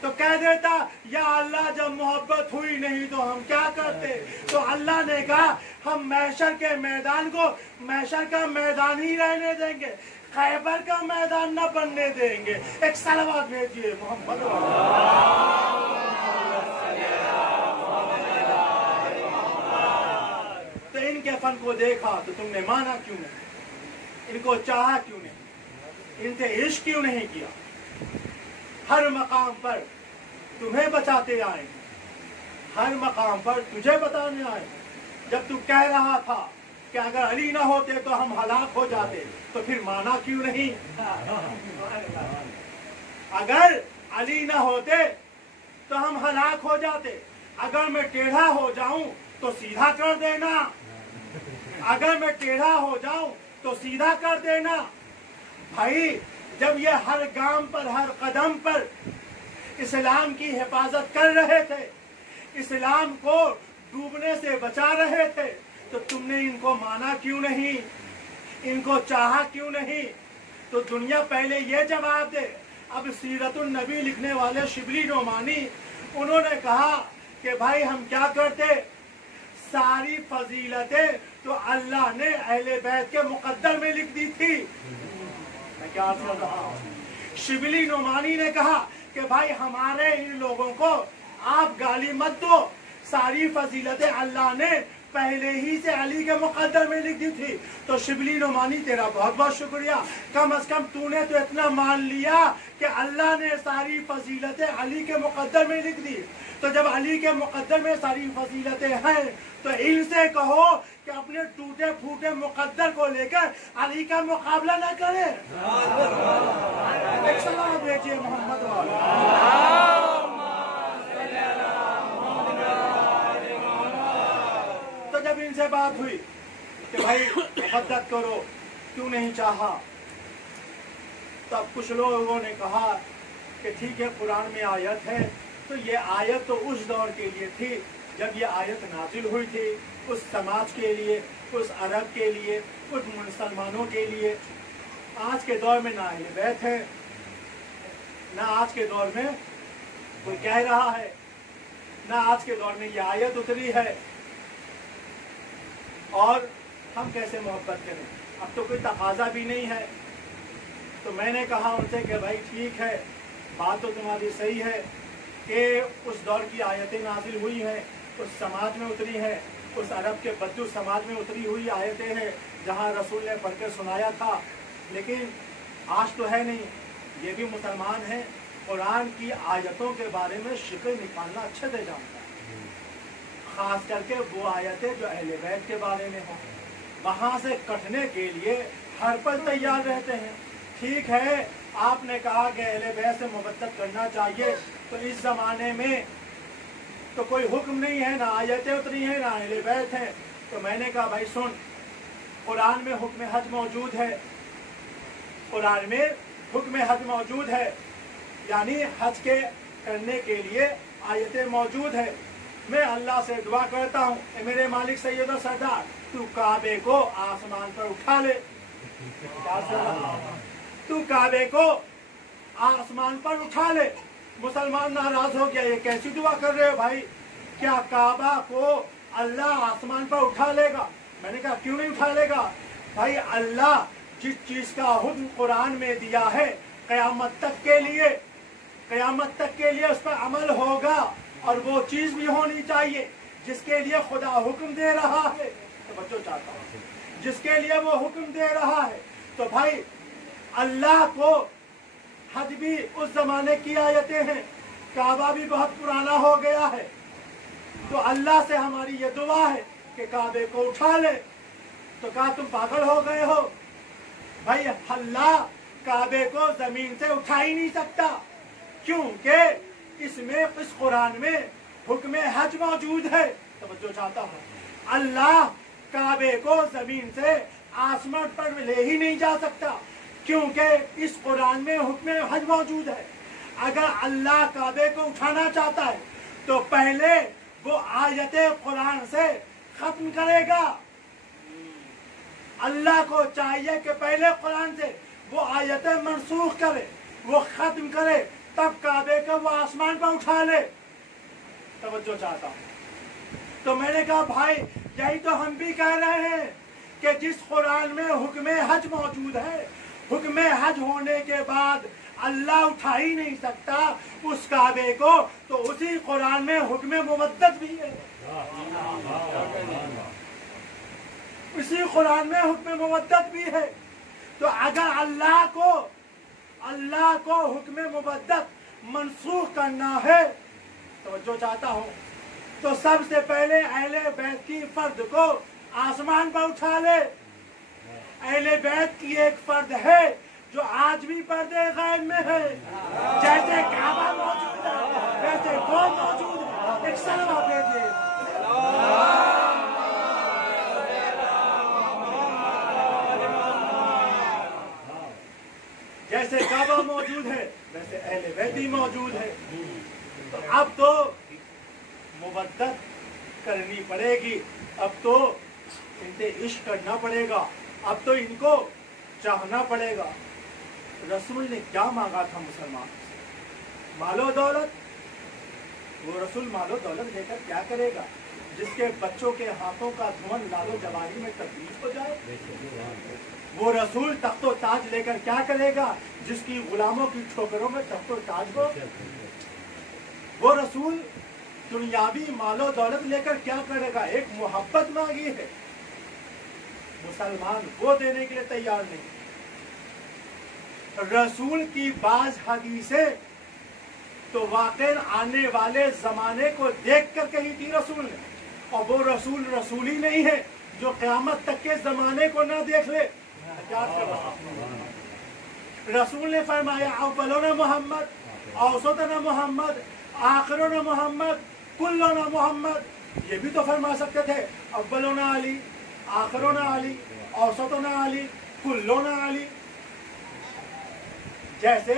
تو کہہ دیتا یا اللہ جب محبت ہوئی نہیں تو ہم کیا کرتے؟ تو اللہ نے کہا ہم محشر کے میدان کو محشر کا میدان ہی رہنے دیں گے، خیبر کا میدان نہ بننے دیں گے۔ ایک صلوات بھیجیے محمد۔ تو ان کے فن کو دیکھا تو تم نے مانا کیوں نہیں؟ ان کو چاہا کیوں نہیں؟ ان سے عشق کیوں نہیں کیا؟ ہر مقام پر تمہیں بچاتے آئے، ہر مقام پر تجھے بتانے آئے۔ جب تو کہہ رہا تھا کہ اگر علی نہ ہوتے تو ہم ہلاک ہو جاتے تو پھر مانا کیوں نہیں؟ اگر علی نہ ہوتے تو ہم ہلاک ہو جاتے، اگر میں ٹیڑھا ہو جاؤں تو سیدھا کر دینا، اگر میں ٹیڑھا ہو جاؤں تو سیدھا کر دینا۔ بھائی جب یہ ہر گام پر ہر قدم پر اسلام کی حفاظت کر رہے تھے، اسلام کو ڈوبنے سے بچا رہے تھے، تو تم نے ان کو مانا کیوں نہیں؟ ان کو چاہا کیوں نہیں؟ تو دنیا پہلے یہ جواب دے۔ اب سیرت النبی لکھنے والے شبلی نعمانی انہوں نے کہا کہ بھائی ہم کیا کرتے؟ ساری فضیلتیں تو اللہ نے اہل بیت کے مقدر میں لکھ دی تھی۔ میں کیا عرض کر رہا ہوں؟ شبلی نعمانی نے کہا کہ بھائی ہمارے ان لوگوں کو آپ گالی مت دو، ساری فضیلتیں اللہ نے پہلے ہی سے علی کے مقدر میں لکھ دی تھی۔ تو شبلی نعمانی تیرا بہت بہت شکریہ، کم از کم تو نے تو اتنا مان لیا کہ اللہ نے ساری فضیلتیں علی کے مقدر میں لکھ دی۔ تو جب علی کے مقدر میں ساری فضیلتیں ہیں تو ان سے کہو کہ اپنے ٹوٹے پھوٹے مقدر کو لے کر علی کا مقابلہ نہ کرے۔ ایک سلام بھیجیے محمد والا۔ تو جب ان سے بات ہوئی کہ بھائی محبت کرو، کیوں نہیں چاہا؟ تب کچھ لوگوں نے کہا کہ ٹھیک ہے قرآن میں آیت ہے، تو یہ آیت تو اس دور کے لیے تھی جب یہ آیت نازل ہوئی تھی، اس سماج کے لیے، اس عرب کے لیے، اس مسلمانوں کے لیے۔ آج کے دور میں نہ اہل بیت ہے، نہ آج کے دور میں کوئی کہہ رہا ہے، نہ آج کے دور میں یہ آیت اتری ہے، اور ہم کیسے محبت کریں؟ اب تو کوئی تقاضا بھی نہیں ہے۔ تو میں نے کہا ان سے کہ بھائی ٹھیک ہے، بات تو تمہاری صحیح ہے کہ اس دور کی آیتیں نازل ہوئی ہیں، اس سماج میں اتری ہیں، اس عرب کے بدو سماج میں اتری ہوئی آیتیں ہیں جہاں رسول نے پڑھ کر سنایا تھا، لیکن آج تو ہے نہیں۔ یہ بھی مسلمان ہیں، قرآن کی آیتوں کے بارے میں شکل نکالنا اچھے سے جانتا ہے، خاص کر کے وہ آیتیں جو اہل بیت کے بارے میں ہوں، وہاں سے کٹنے کے لیے ہر پل تیار رہتے ہیں۔ ٹھیک ہے آپ نے کہا کہ اہل بیت سے محبت کرنا چاہیے، تو اس زمانے میں تو کوئی حکم نہیں ہے، نہ آیتیں اتری ہیں، نہ اہل بیت ہیں۔ تو میں نے کہا بھائی سن، قرآن میں حکم حج موجود ہے، قرآن میں حکم حج موجود ہے، یعنی حج کے کرنے کے لیے آیتیں موجود ہے۔ میں اللہ سے دعا کرتا ہوں اے میرے مالک سید و سردار، تو کعبے کو آسمان پر اٹھا لے۔ تو کعبے کو آسمان پر اٹھا لے۔ مسلمان ناراض ہو گیا، یہ کیسی دعا کر رہے ہو بھائی؟ کیا کعبہ کو अल्लाह आसमान पर उठा लेगा। मैंने कहा क्यों नहीं उठा लेगा? भाई अल्लाह जिस चीज का हुक्म कुरान में दिया है कयामत तक के लिए उस पर अमल होगा, और वो चीज भी होनी चाहिए जिसके लिए खुदा हुक्म दे रहा है। तो बच्चों चाहता हूँ जिसके लिए वो हुक्म दे रहा है, तो भाई अल्लाह को हज भी उस जमाने की आयतें हैं, काबा भी बहुत पुराना हो गया है, तो अल्लाह से हमारी ये दुआ है कि काबे को उठा ले। तो कहा तुम पागल हो गए हो? भाई अल्लाह काबे को जमीन से उठा ही नहीं सकता, क्योंकि इस कुरान में हुक्म हज मौजूद है। तो जो चाहता हूँ अल्लाह काबे को जमीन से आसमान पर ले ही नहीं जा सकता, क्योंकि इस कुरान में हुक्म हज मौजूद है। अगर अल्लाह काबे को उठाना चाहता है तो पहले वो आयते कुरान से खत्म करेगा। अल्लाह को चाहिए कि पहले कुरान से वो आयतें मनसूख करे, वो खत्म करे, तब काबे को वो आसमान पर उठा ले। तवज्जो चाहता हूँ। तो मैंने कहा भाई यही तो हम भी कह रहे हैं कि जिस कुरान में हुक्म हज मौजूद है, हुक्म हज होने के बाद अल्लाह उठा ही नहीं सकता उस काबे को, तो उसी कुरान में हुक्म मुवद्दत भी है। इसी कुरान में हुक्म मुवद्दत भी है। तो अगर अल्लाह को हुक्म मुवद्दत मनसूख करना है, तो जो चाहता हूँ तो सबसे पहले अहले बैत की फर्द को आसमान पर उठा ले। अहले बैत की एक फर्द है जो आज भी पर्दे गैब में है, जैसे काबा मौजूद है वैसे वो मौजूद है। एक सलवा भेजिए। जैसे काबा मौजूद है वैसे अहले बैत भी मौजूद है। तो अब तो मुवद्दत करनी पड़ेगी, अब तो इनसे इश्क करना पड़ेगा, अब तो इनको चाहना पड़ेगा। रसूल ने क्या मांगा था मुसलमान से? मालो दौलत। वो रसूल मालो दौलत लेकर क्या करेगा? जिसके बच्चों के हाथों का धुआं लालो जवानी में तब्दील हो जाए। वो रसूल तख्तो ताज लेकर क्या करेगा? जिसकी गुलामों की ठोकरों में तख्तो ताज हो। वो रसूल दुनियावी मालो दौलत लेकर क्या करेगा? एक मोहब्बत मांगी है, मुसलमान वो देने के लिए तैयार नहीं। रसूल की बाज हदीसें तो वाकई आने वाले जमाने को देख कर कही थी रसूल ने, और वो रसूल ही नहीं है जो क़यामत तक के जमाने को ना देख ले। रसूल ने फरमाया अव्वलुना मोहम्मद, औसतुना मोहम्मद, आखिरुना मोहम्मद, कुल्लुना मोहम्मद। ये भी तो फरमा सकते थे अव्वलुना अली, आखिरुना अली, औसतुना अली, कुल्लुना अली। जैसे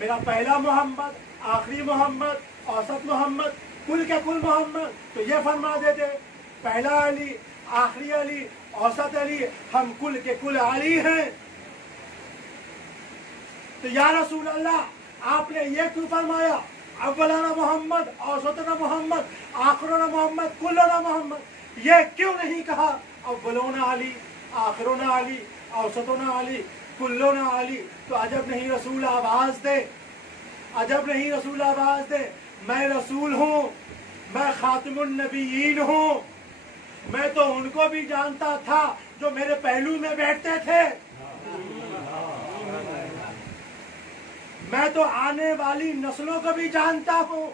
मेरा पहला मोहम्मद, आखिरी मोहम्मद, औसत मोहम्मद, कुल के कुल मोहम्मद, तो ये फरमा देते पहला अली, आखिरी अली, औसत अली, हम कुल के कुल अली हैं। तो या रसूल अल्लाह आपने ये क्यों फरमाया अव्वलुना मोहम्मद, औसतुना मोहम्मद, आखिरुना मोहम्मद, कुल्लुना मोहम्मद? ये क्यों नहीं कहा अव्वलुना अली, आखिरुना अली, औसतुना अली, कुल्लुना अली? तो अजब नहीं रसूल आवाज दे, अजब नहीं रसूल आवाज दे, मैं रसूल हूँ, मैं खातिमुन नबीयीन हूँ। मैं तो उनको भी जानता था जो मेरे पहलू में बैठते थे। मैं तो आने वाली नस्लों को भी जानता हूँ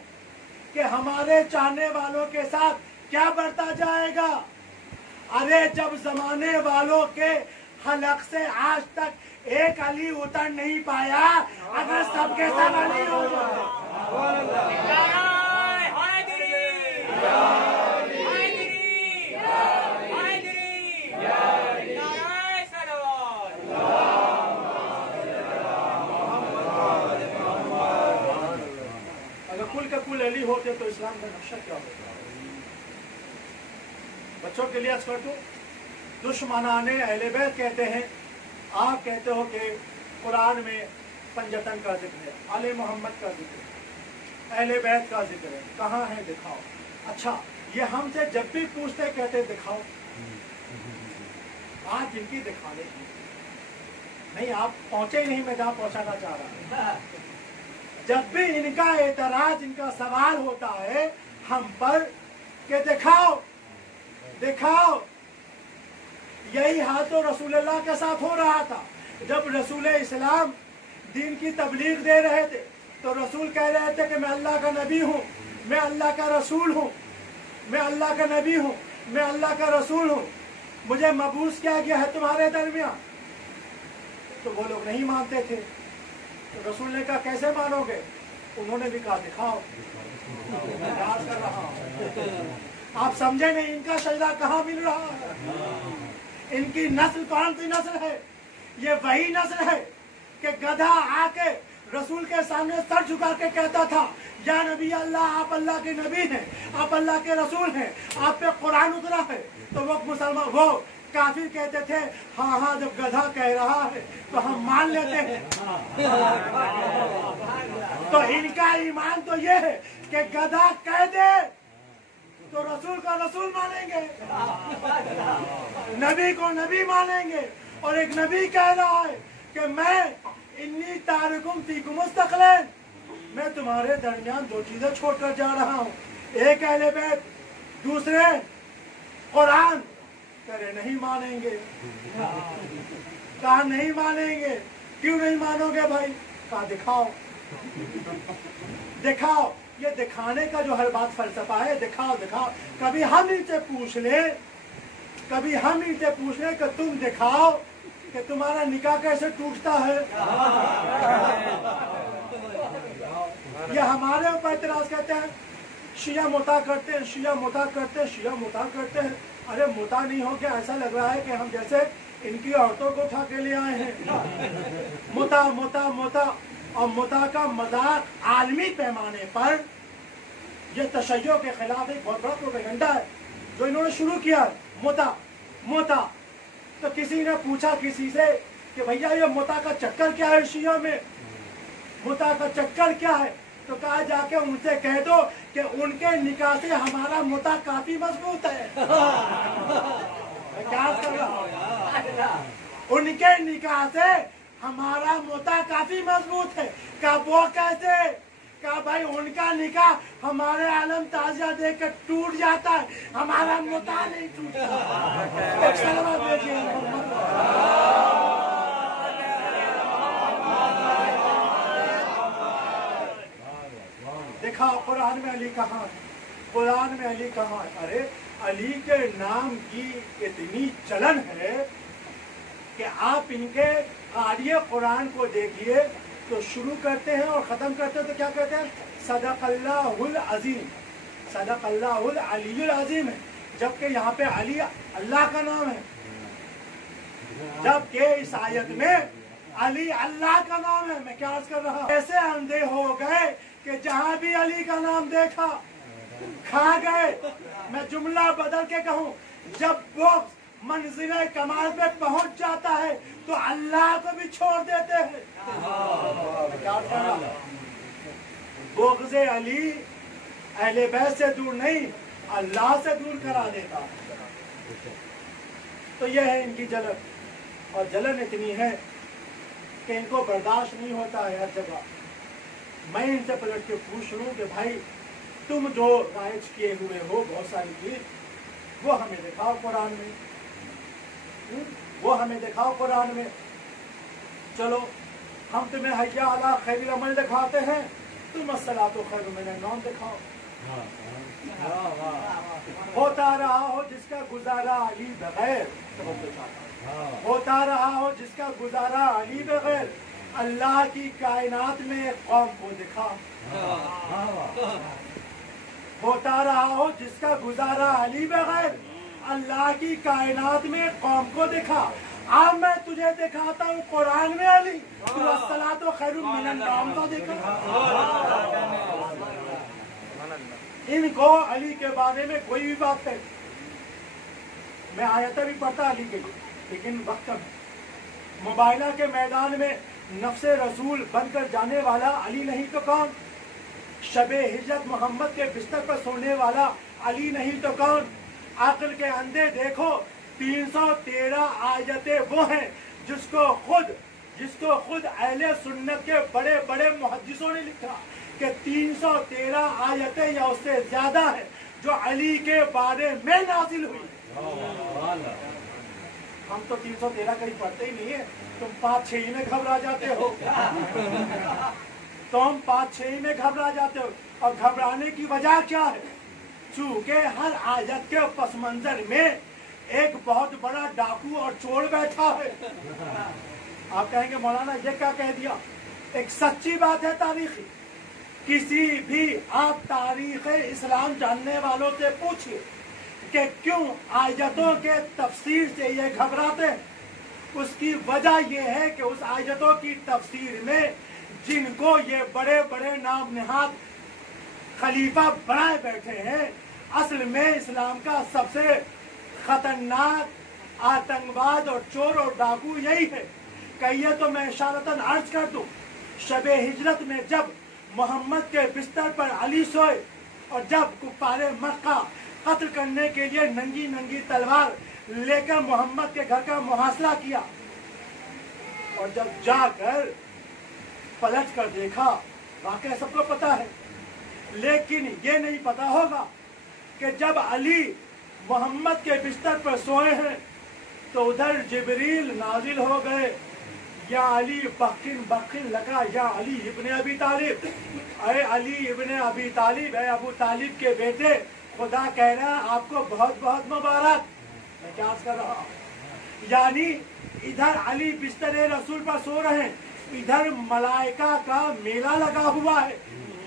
कि हमारे चाहने वालों के साथ क्या बरता जाएगा। अरे जब जमाने वालों के हलक से आज तक एक अली उतर नहीं पाया, अगर सबके सब अली हो जाए। कुल अली होते तो इस्लाम का नक्शा क्या होता? बच्चों के लिए अर्ज कर दूं, दुश्मनाने अहले बैत कहते हैं, आप कहते हो कि कुरान में पंजतन का जिक्र है, आले मोहम्मद का जिक्र है, अहले बैत का जिक्र है, कहाँ है दिखाओ। अच्छा ये हमसे जब भी पूछते कहते दिखाओ। बात जिनकी दिखाने की नहीं, आप पहुंचे ही नहीं मैं जहां पहुंचाना चाह रहा हूं। जब भी इनका एतराज, इनका सवाल होता है हम पर कि दिखाओ दिखाओ, यही हाल तो रसूलुल्लाह के साथ हो रहा था। जब रसूल इस्लाम दीन की तबलीग दे रहे थे तो रसूल कह रहे थे कि मैं अल्लाह का नबी हूँ, मैं अल्लाह का रसूल हूँ, मैं अल्लाह का नबी हूँ, मैं अल्लाह का रसूल हूँ, मुझे मबूस किया गया है तुम्हारे दरमियान। तो वो लोग नहीं मानते थे। तो रसूल ने कहा कैसे मानोगे? उन्होंने भी कहा दिखाओ। मैं बात कर रहा हूँ, आप समझे नहीं इनका सजदा कहाँ मिल रहा है। इनकी नस्ल कौन सी नस्ल है? ये वही नस्ल है कि गधा आके रसूल के सामने सर झुका के कहता था या नबी अल्लाह, आप अल्लाह के नबी हैं, आप अल्लाह के रसूल हैं, आप पे कुरान उतरा है। तो वो मुसलमान, वो काफिर कहते थे हाँ हाँ, जब गधा कह रहा है तो हम मान लेते हैं। तो इनका ईमान तो ये है कि गधा कह दे तो रसूल का रसूल मानेंगे, नबी को नबी मानेंगे। और एक नबी कह रहा है कि मैं इन्नी तारिकुम फीकुम मुस्तक़िलन, मैं तुम्हारे दरमियान दो चीजें छोड़कर जा रहा हूँ, एक अहले बैत, दूसरे कुरान। करे नहीं मानेंगे, कहा नहीं मानेंगे। क्यों नहीं मानोगे भाई? कहा दिखाओ दिखाओ। ये दिखाने का जो हर बात फलसफा है, दिखाओ दिखाओ। कभी हम इनसे पूछ ले, कभी हम इनसे पूछ ले कि तुम दिखाओ कि तुम्हारा निकाह कैसे टूटता है। ये हमारे ऊपर इतराज कहते हैं शिया मुता करते हैं, शिया मुता करते हैं, शिया मुता करते हैं। अरे मुता नहीं हो क्या? ऐसा लग रहा है कि हम जैसे इनकी औरतों को उठा के ले आए हैं। मुता मुता मुता, और मुता का मजाक आलमी पैमाने पर यह तशय्यो के खिलाफ एक बहुत बड़ा प्रोपेगेंडा है जो इन्होंने शुरू किया है। मुता मुता। तो किसी ने पूछा किसी से कि भैया ये मुता का चक्कर क्या है शिया में, मुता का चक्कर क्या है? तो कहा जाके उनसे कह दो कि उनके निकाह से हमारा मुता काफी मजबूत है। क्या कर रहा हूं? उनके निकाह से हमारा मुता काफी मजबूत है। क्या वो कैसे? क्या भाई उनका निकाह हमारे आलम ताजिया देकर टूट जाता है, हमारा मुता नहीं टूटता। एक सलावत भेजिए। देखा कुरान में अली कहाँ है, कुरान में अली कहाँ है? अरे अली के नाम की इतनी चलन है कि आप इनके कारिए कुरान को देखिए तो शुरू करते हैं और ख़त्म करते हैं तो क्या कहते हैं? सदक़ल्लाहुल अज़ीम, सदक़ल्लाहुल अलीयुल अज़ीम है। जबकि यहाँ पे अली अल्लाह का नाम है, जबकि इस आयत में अली अल्लाह का नाम है। मैं क्या अर्ज कर रहा हूँ? ऐसे अंधे हो गए कि जहाँ भी अली का नाम देखा खा गए। मैं जुमला बदल के कहूँ, जब वो मंजिल कमाल पे पहुंच जाता है तो अल्लाह को भी छोड़ देते हैं। बुग़्ज़ अली अहले बैत से दूर नहीं, अल्लाह से दूर करा देता। तो यह है इनकी जलन, और जलन इतनी है कि इनको बर्दाश्त नहीं होता है हर जगह। मैं इनसे पलट के पूछ लूं कि भाई तुम जो राइज किए हुए हो बहुत सारी चीज, वो हमें दिखाओ कुरान में, वो हमें दिखाओ कुरान में। चलो हम तुम्हें हय्या अला खैरिल अमल दिखाते हैं, तुम अस्सलातु खैरुम मिनन नौम दिखाओ। होता रहा हो जिसका गुजारा अली बगैर, होता रहा हो जिसका गुजारा अली बगैर, अल्लाह की कायनात में एक कौम को दिखा। होता रहा हो जिसका गुजारा अली बगैर, अल्लाह की कायनात में एक कौम को दिखा। अब मैं तुझे दिखाता हूँ कुरान में अली, तू अस्सलातु खैरुम मिनन नौम तो दिखा। इनको अली के बारे में कोई भी बात है, मैं आयतें भी पढ़ता अली के, लेकिन वक्त कम है। मुबाइला के मैदान में नफ्से रसूल बनकर जाने वाला अली नहीं तो कौन? शबे हिजरत मोहम्मद के बिस्तर पर सोने वाला अली नहीं तो कौन? अक्ल के अंधे देखो 313 आयतें वो हैं जिसको खुद अहले सुन्नत के बड़े बड़े मुहद्दिसों ने लिखा कि 313 आयतें या उससे ज्यादा है जो अली के बारे में नाजिल हुई। हम तो 313 कहीं पढ़ते ही नहीं है, तुम 5-6 ही में घबरा जाते हो। तुम 5-6 ही में घबरा जाते हो। और घबराने की वजह क्या है? चूंकि हर आयत के पस मंजर में एक बहुत बड़ा डाकू और चोर बैठा है। आप कहेंगे मौलाना ये क्या कह दिया? एक सच्ची बात है तारीखी। किसी भी आप तारीख इस्लाम जानने वालों से पूछिए कि क्यों आयतों के तफसीर से ये घबराते हैं। उसकी वजह ये है कि उस आयतों की तफसीर में जिनको ये बड़े बड़े नाम नहाद खलीफा बनाए बैठे हैं, असल में इस्लाम का सबसे खतरनाक आतंकवाद और चोर और डाकू यही है। कहिए तो मैं इशारतन अर्ज कर दूं, शबे हिजरत में जब मोहम्मद के बिस्तर पर अली सोए और जब कुफारे मक्का कत्ल करने के लिए नंगी नंगी तलवार लेकर मोहम्मद के घर का मुहासरा किया और जब जाकर पलट कर देखा, वाकई सबको पता है, लेकिन ये नहीं पता होगा कि जब अली मोहम्मद के बिस्तर पर सोए हैं तो उधर जिब्रील नाजिल हो गए, या अली बखिन बखिन लगा या अली इब्ने अबी तालिब, अरे अली इब्ने अबी तालिब है, अबू तालिब के बेटे, खुदा कह रहा है आपको बहुत बहुत मुबारक। मैं क्या कर रहा हूँ? यानी इधर अली बिस्तर रसूल पर सो रहे हैं, इधर मलाइका का मेला लगा हुआ है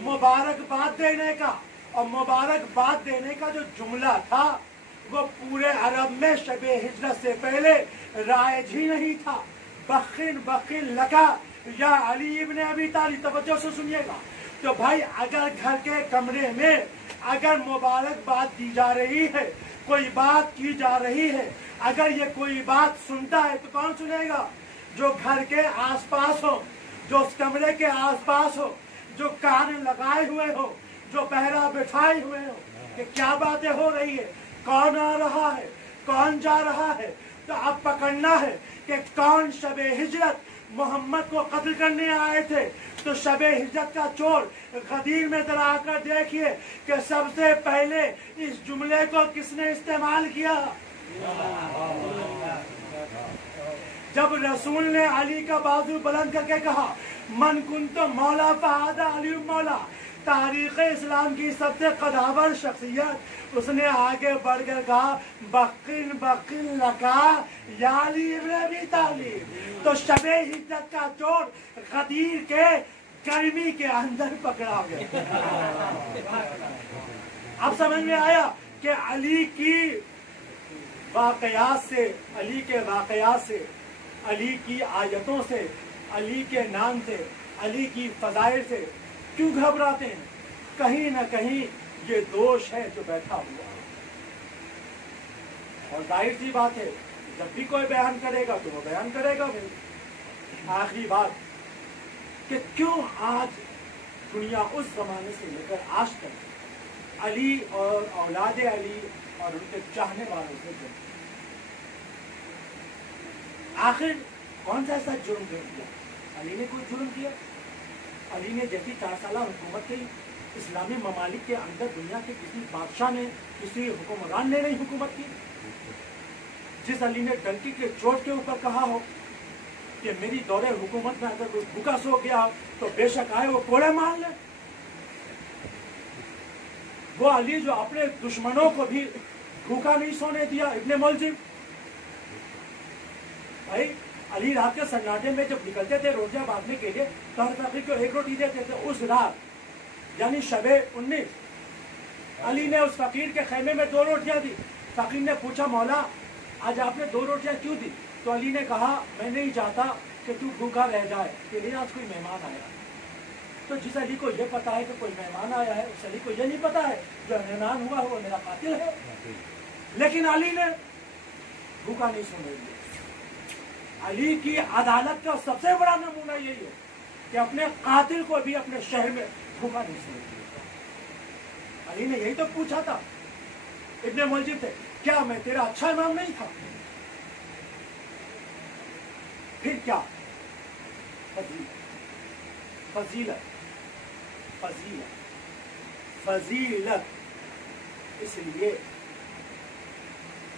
मुबारकबाद देने का। और मुबारकबाद देने का जो जुमला था वो पूरे अरब में शबे हिजरत से पहले राइज ही नहीं था। बखिन बखिन लगा या अली इब्ने अबी तालिब। तवज्जो से सुनिएगा। तो भाई अगर घर के कमरे में अगर मुबारकबाद दी जा रही है, कोई बात की जा रही है, अगर ये कोई बात सुनता है तो कौन सुनेगा? जो घर के आसपास हो, जो उस कमरे के आसपास हो, जो कान लगाए हुए हो, जो पहरा बिठाए हुए हो कि क्या बातें हो रही है, कौन आ रहा है, कौन जा रहा है। तो अब पकड़ना है कि कौन शबे हिजरत मोहम्मद को कत्ल करने आए थे। तो शबे हिजरत का चोर गदीर में जरा आकर देखिए कि सबसे पहले इस जुमले को किसने इस्तेमाल किया। जब रसूल ने अली का बाजू बुलंद करके कहा मन कुंतो मौला फहादा अली मौला, तारीख इस्लाम की सबसे कदावर शख्सियत, उसने आगे बढ़कर कहा बकिन बकिन लका या अली इब्ने अबी तालिब। तो शबे हिजरत का चोर गदीर के गर्मी के अंदर पकड़ा गया। अब समझ में आया कि अली की वाकयात से, अली के वाकयात से, अली की आयतों से, अली के नाम से, अली की फजाइल से क्यों घबराते हैं। कहीं ना कहीं ये दोष है जो बैठा हुआ है। और जाहिर सी बात है जब भी कोई बयान करेगा तो वो बयान करेगा भाई। आखिरी बात कि क्यों आज दुनिया उस जमाने से लेकर आज तक अली और औलाद अली और उनके चाहने वालों से जलती। आखिर कौन सा ऐसा जुर्म किया? अली ने कोई जुर्म किया? अली ने जैसी 4 साल हुकूमत की इस्लामी ममालिक के अंदर दुनिया के किसी बादशाह ने, किसी हुक्मरान ने नहीं हुकूमत की। जिस अली ने डंकी के चोट के ऊपर कहा हो कि मेरी दौरे हुकूमत में अगर कोई भूखा सो गया तो बेशक आए वो कोड़े मार ले। वो अली जो अपने दुश्मनों को भी भूखा नहीं सोने दिया। इब्ने मुलजिम भाई, अली रात के सन्नाटे में जब निकलते थे रोटियां बांटने के लिए तो हर फकीर को 1 रोटी देते थे। उस रात यानी शबे 19 अली ने उस फकीर के खेमे में 2 रोटियां दी। फकीर ने पूछा मौला आज आपने 2 रोटियां क्यों दी? तो अली ने कहा मैं नहीं चाहता कि तू भूखा रह जाए, तेरे आज कोई मेहमान आया। तो जिस अली को ये पता है कि कोई मेहमान आया है, उस अली को ये नहीं पता है जो मेहमान हुआ वो मेरा कातिल है। लेकिन अली ने भूखा नहीं सोने दिया। अली की अदालत का सबसे बड़ा नमूना यही है कि अपने कातिल को भी अपने शहर में भूखा नहीं सोने दिया। अली ने यही तो पूछा था इब्ने मुलजिम थे। क्या मैं तेरा अच्छा इमाम नहीं था? फिर क्या? फजीलत, फजीलत, फजीलत इसलिए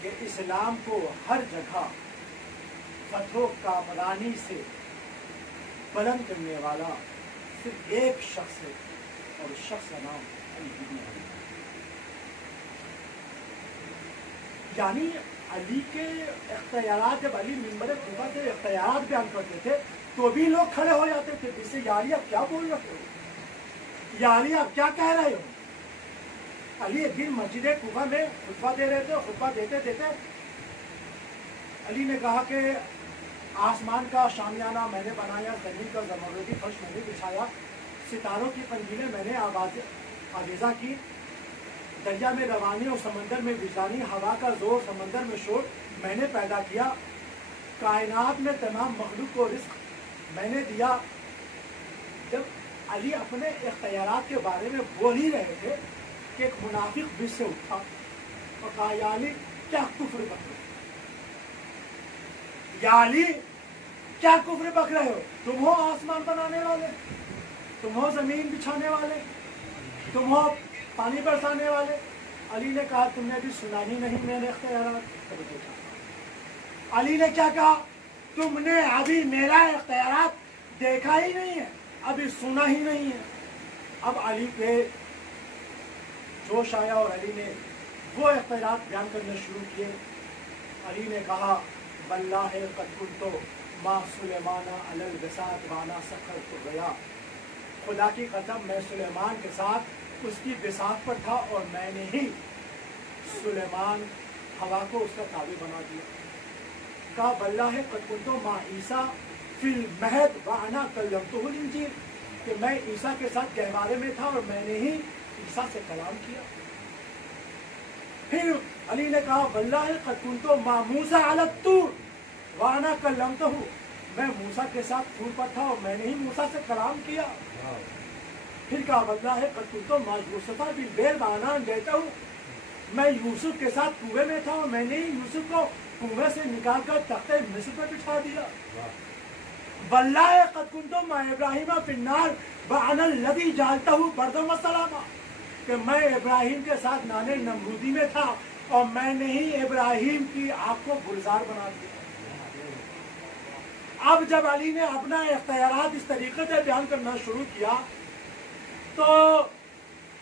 कि इस्लाम को हर जगह फतहो कामरानी से बुलंद करने वाला सिर्फ एक शख्स है और उस शख्स का नाम अली इब्न अबी तालिब। यानी अली के इख्तियारात, जब अली मिंबर खूफा से इख्तियारात बयान करते थे तो भी लोग खड़े हो जाते थे, जिससे यारी आप क्या बोल रहे हो, यारी आप क्या कह रहे हो। अली एक दिन मस्जिद खूफा में खुतबा दे रहे थे, खुतबा देते देते अली ने कहा कि आसमान का शामियाना मैंने बनाया, जमीन का जमरूदी फर्श मैंने बिछाया, सितारों की कंदीलें मैंने आवेजा की, दरिया में रवानी और समंदर में बिजानी, हवा का जोर समंदर में शोर मैंने पैदा किया, कायनात में तमाम मखलूक को रिस्क मैंने दिया। जब अली अपने इख्तियारात के बारे में बोल ही रहे थे कि एक मुनाफिक बीच से उठा और कहा, या अली क्या कुफ्र बक रहे हो, या अली क्या कुफ्र बक रहे हो, तुम हो आसमान बनाने वाले, तुम हो जमीन बिछाने वाले, तुम हो पानी बरसाने वाले। अली ने कहा, तुमने अभी सुना ही नहीं मेरे इख्तियारात। अली ने क्या कहा, तुमने अभी मेरा इख्तियारात देखा ही नहीं है, अभी सुना ही नहीं है। अब अली पे जोश आया और अली ने वो इख्तियारात बयान करने शुरू किए। अली ने कहा, वल्लाहि क़द कुन्तु मा सुलेमाना अलल बिसात वाना सखर तो गया, खुदा की कसम मैं सुलेमान के साथ उसकी बिसात पर था और मैंने ही सुलेमान हवा को उसका ताबे बना दिया। कहा, वल्लाहि क़द कुन्तु मा ईसा फिल महद व अना कल्लमतुहुल इंजील, कि मैं ईसा के साथ गहवारे में था और मैंने ही ईसा से कलाम किया। फिर अली ने कहा, वल्लाहि क़द कुन्तु मा मूसा अला तूर व अना कल्लमतहु, मैं मूसा के साथ तूर पर था और मैंने ही मूसा से कलाम किया। फिर कहा, वल्लाहि क़द कुन्तु मा यूसुफ़ा बिल बि'r व अना अंजयतहु, मैं यूसुफ के साथ कुएं में था और मैंने ही यूसुफ को कुएं से निकाल कर तख्ते मिस्र पर बिठा दिया। वल्लाहि क़द कुन्तु मा इब्राहीम फिन्नार व अना अल्लज़ी जअलतहु बरदम व सलामा, कि मैं इब्राहिम के साथ नाने नमरूदी में था और मैंने ही इब्राहिम की आग को गुलजार बना दिया। अब जब अली ने अपना इख्तियारात इस तरीके से बयान करना शुरू किया तो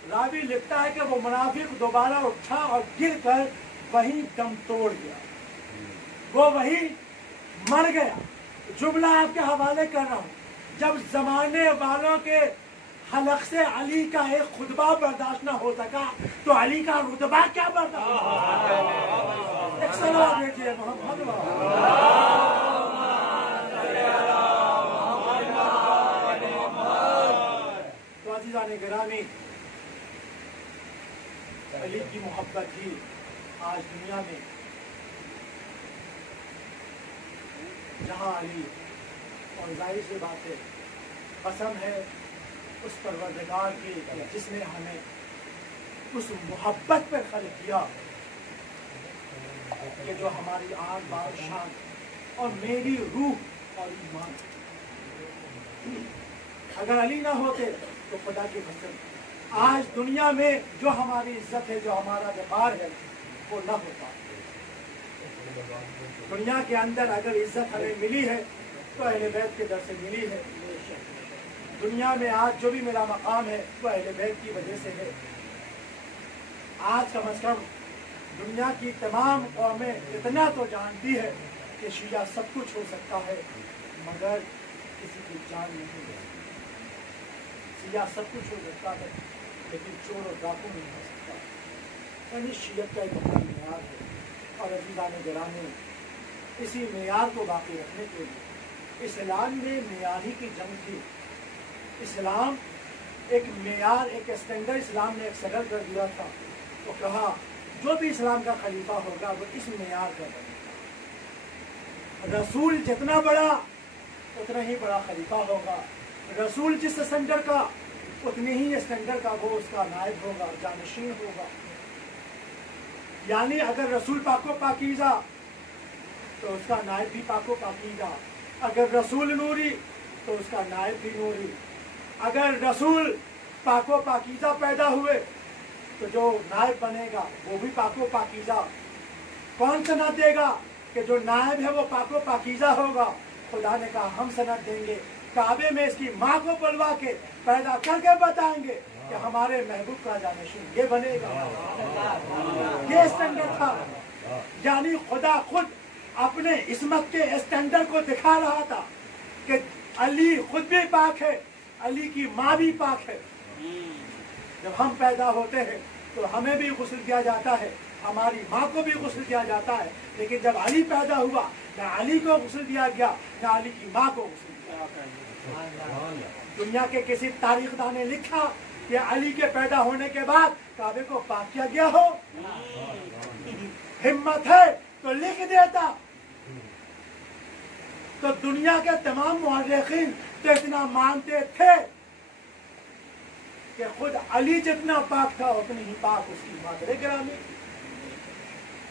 रावी लिखता है कि वो मुनाफिक दोबारा उठा और गिर कर वहीं दम तोड़ गया, वो वहीं मर गया। जुमला आपके हवाले कर रहा हूँ, जब जमाने वालों के हलक से अली का एक खुतबा बर्दाश्त न हो सका तो अली का रुतबा क्या बर्दाश्त। एक सलाम भेजिए मोहम्मद। गिरामी, अली की मोहब्बत ही आज दुनिया में, जहाँ अली, और जाहिर सी बात है, कसम है उस परवरदिगार की जिसने हमें उस मोहब्बत पर खल्क़ किया कि जो हमारी आन बान शान और मेरी रूह और ईमान। अगर अली ना होते तो खुदा की कसम आज दुनिया में जो हमारी इज्जत है, जो हमारा व्यापार है, वो न होता। दुनिया के अंदर अगर इज्जत हमें मिली है तो अहले बैत के दर से मिली है। दुनिया में आज जो भी मेरा मकाम है वो अहले बैत की वजह से है। आज कम अज कम दुनिया की तमाम कौमें इतना तो जानती है कि शिया सब कुछ हो सकता है मगर किसी की जान नहीं हो सकती। शिया सब कुछ हो सकता है लेकिन चोर और डाकू नहीं हो सकता। यानी शियत का एक अपना मेयार है और अजीज़ान गिरामी, इसी मेयार को बाकी रखने के लिए इस्लाम में मेयारी की जंग थी। इस्लाम एक मेयार, एक स्टैंडर्ड इस्लाम ने एक सेटल कर दिया था। तो कहा जो भी इस्लाम का खलीफा होगा वो इस मेयार का बनेगा। रसूल जितना बड़ा उतना ही बड़ा खलीफा होगा। रसूल जिस स्टैंडर्ड का उतने ही स्टैंडर्ड का वो उसका नायब होगा, जानशीन होगा। یعنی اگر رسول پاک و پاکیزہ تو اس کا نائب بھی پاک و پاکیزہ، اگر رسول نوری تو اس کا نائب بھی نوری، اگر رسول پاک و پاکیزہ پیدا ہوئے تو جو نائب بنے گا وہ بھی پاک و پاکیزہ۔ کون سند دے گا کہ جو نائب ہے وہ پاک و پاکیزہ ہوگا؟ خدا نے کہا ہم سند دیں گے، کعبے میں اس کی ماں کو بلوا کے پیدا کر کے بتائیں گے کہ ہمارے محبوب کا جانشین یہ بنے گا۔ یہ اسٹینڈرڈ تھا، یعنی خدا خود اپنے عصمت کے اسٹینڈرڈ کو دکھا رہا تھا کہ علی خود بھی پاک ہے، علی کی ماں بھی پاک ہے۔ جب ہم پیدا ہوتے ہیں تو ہمیں بھی غسل دیا جاتا ہے، ہماری ماں کو بھی غسل دیا جاتا ہے، لیکن جب علی پیدا ہوا نہ علی کو غسل دیا گیا نہ علی کی ماں کو غسل دیا گیا۔ دنیا کے کسی تاریخ دان نے لکھا کہ علی کے پیدا ہونے کے بعد کعبے کو پاک کیا گیا ہو؟ ہمت ہے تو لکھ دیتا۔ تو دنیا کے تمام مورخین تو اتنا مانتے تھے کہ خود علی جتنا پاک تھا اتنی ہی پاک اس کی مادر گرامی۔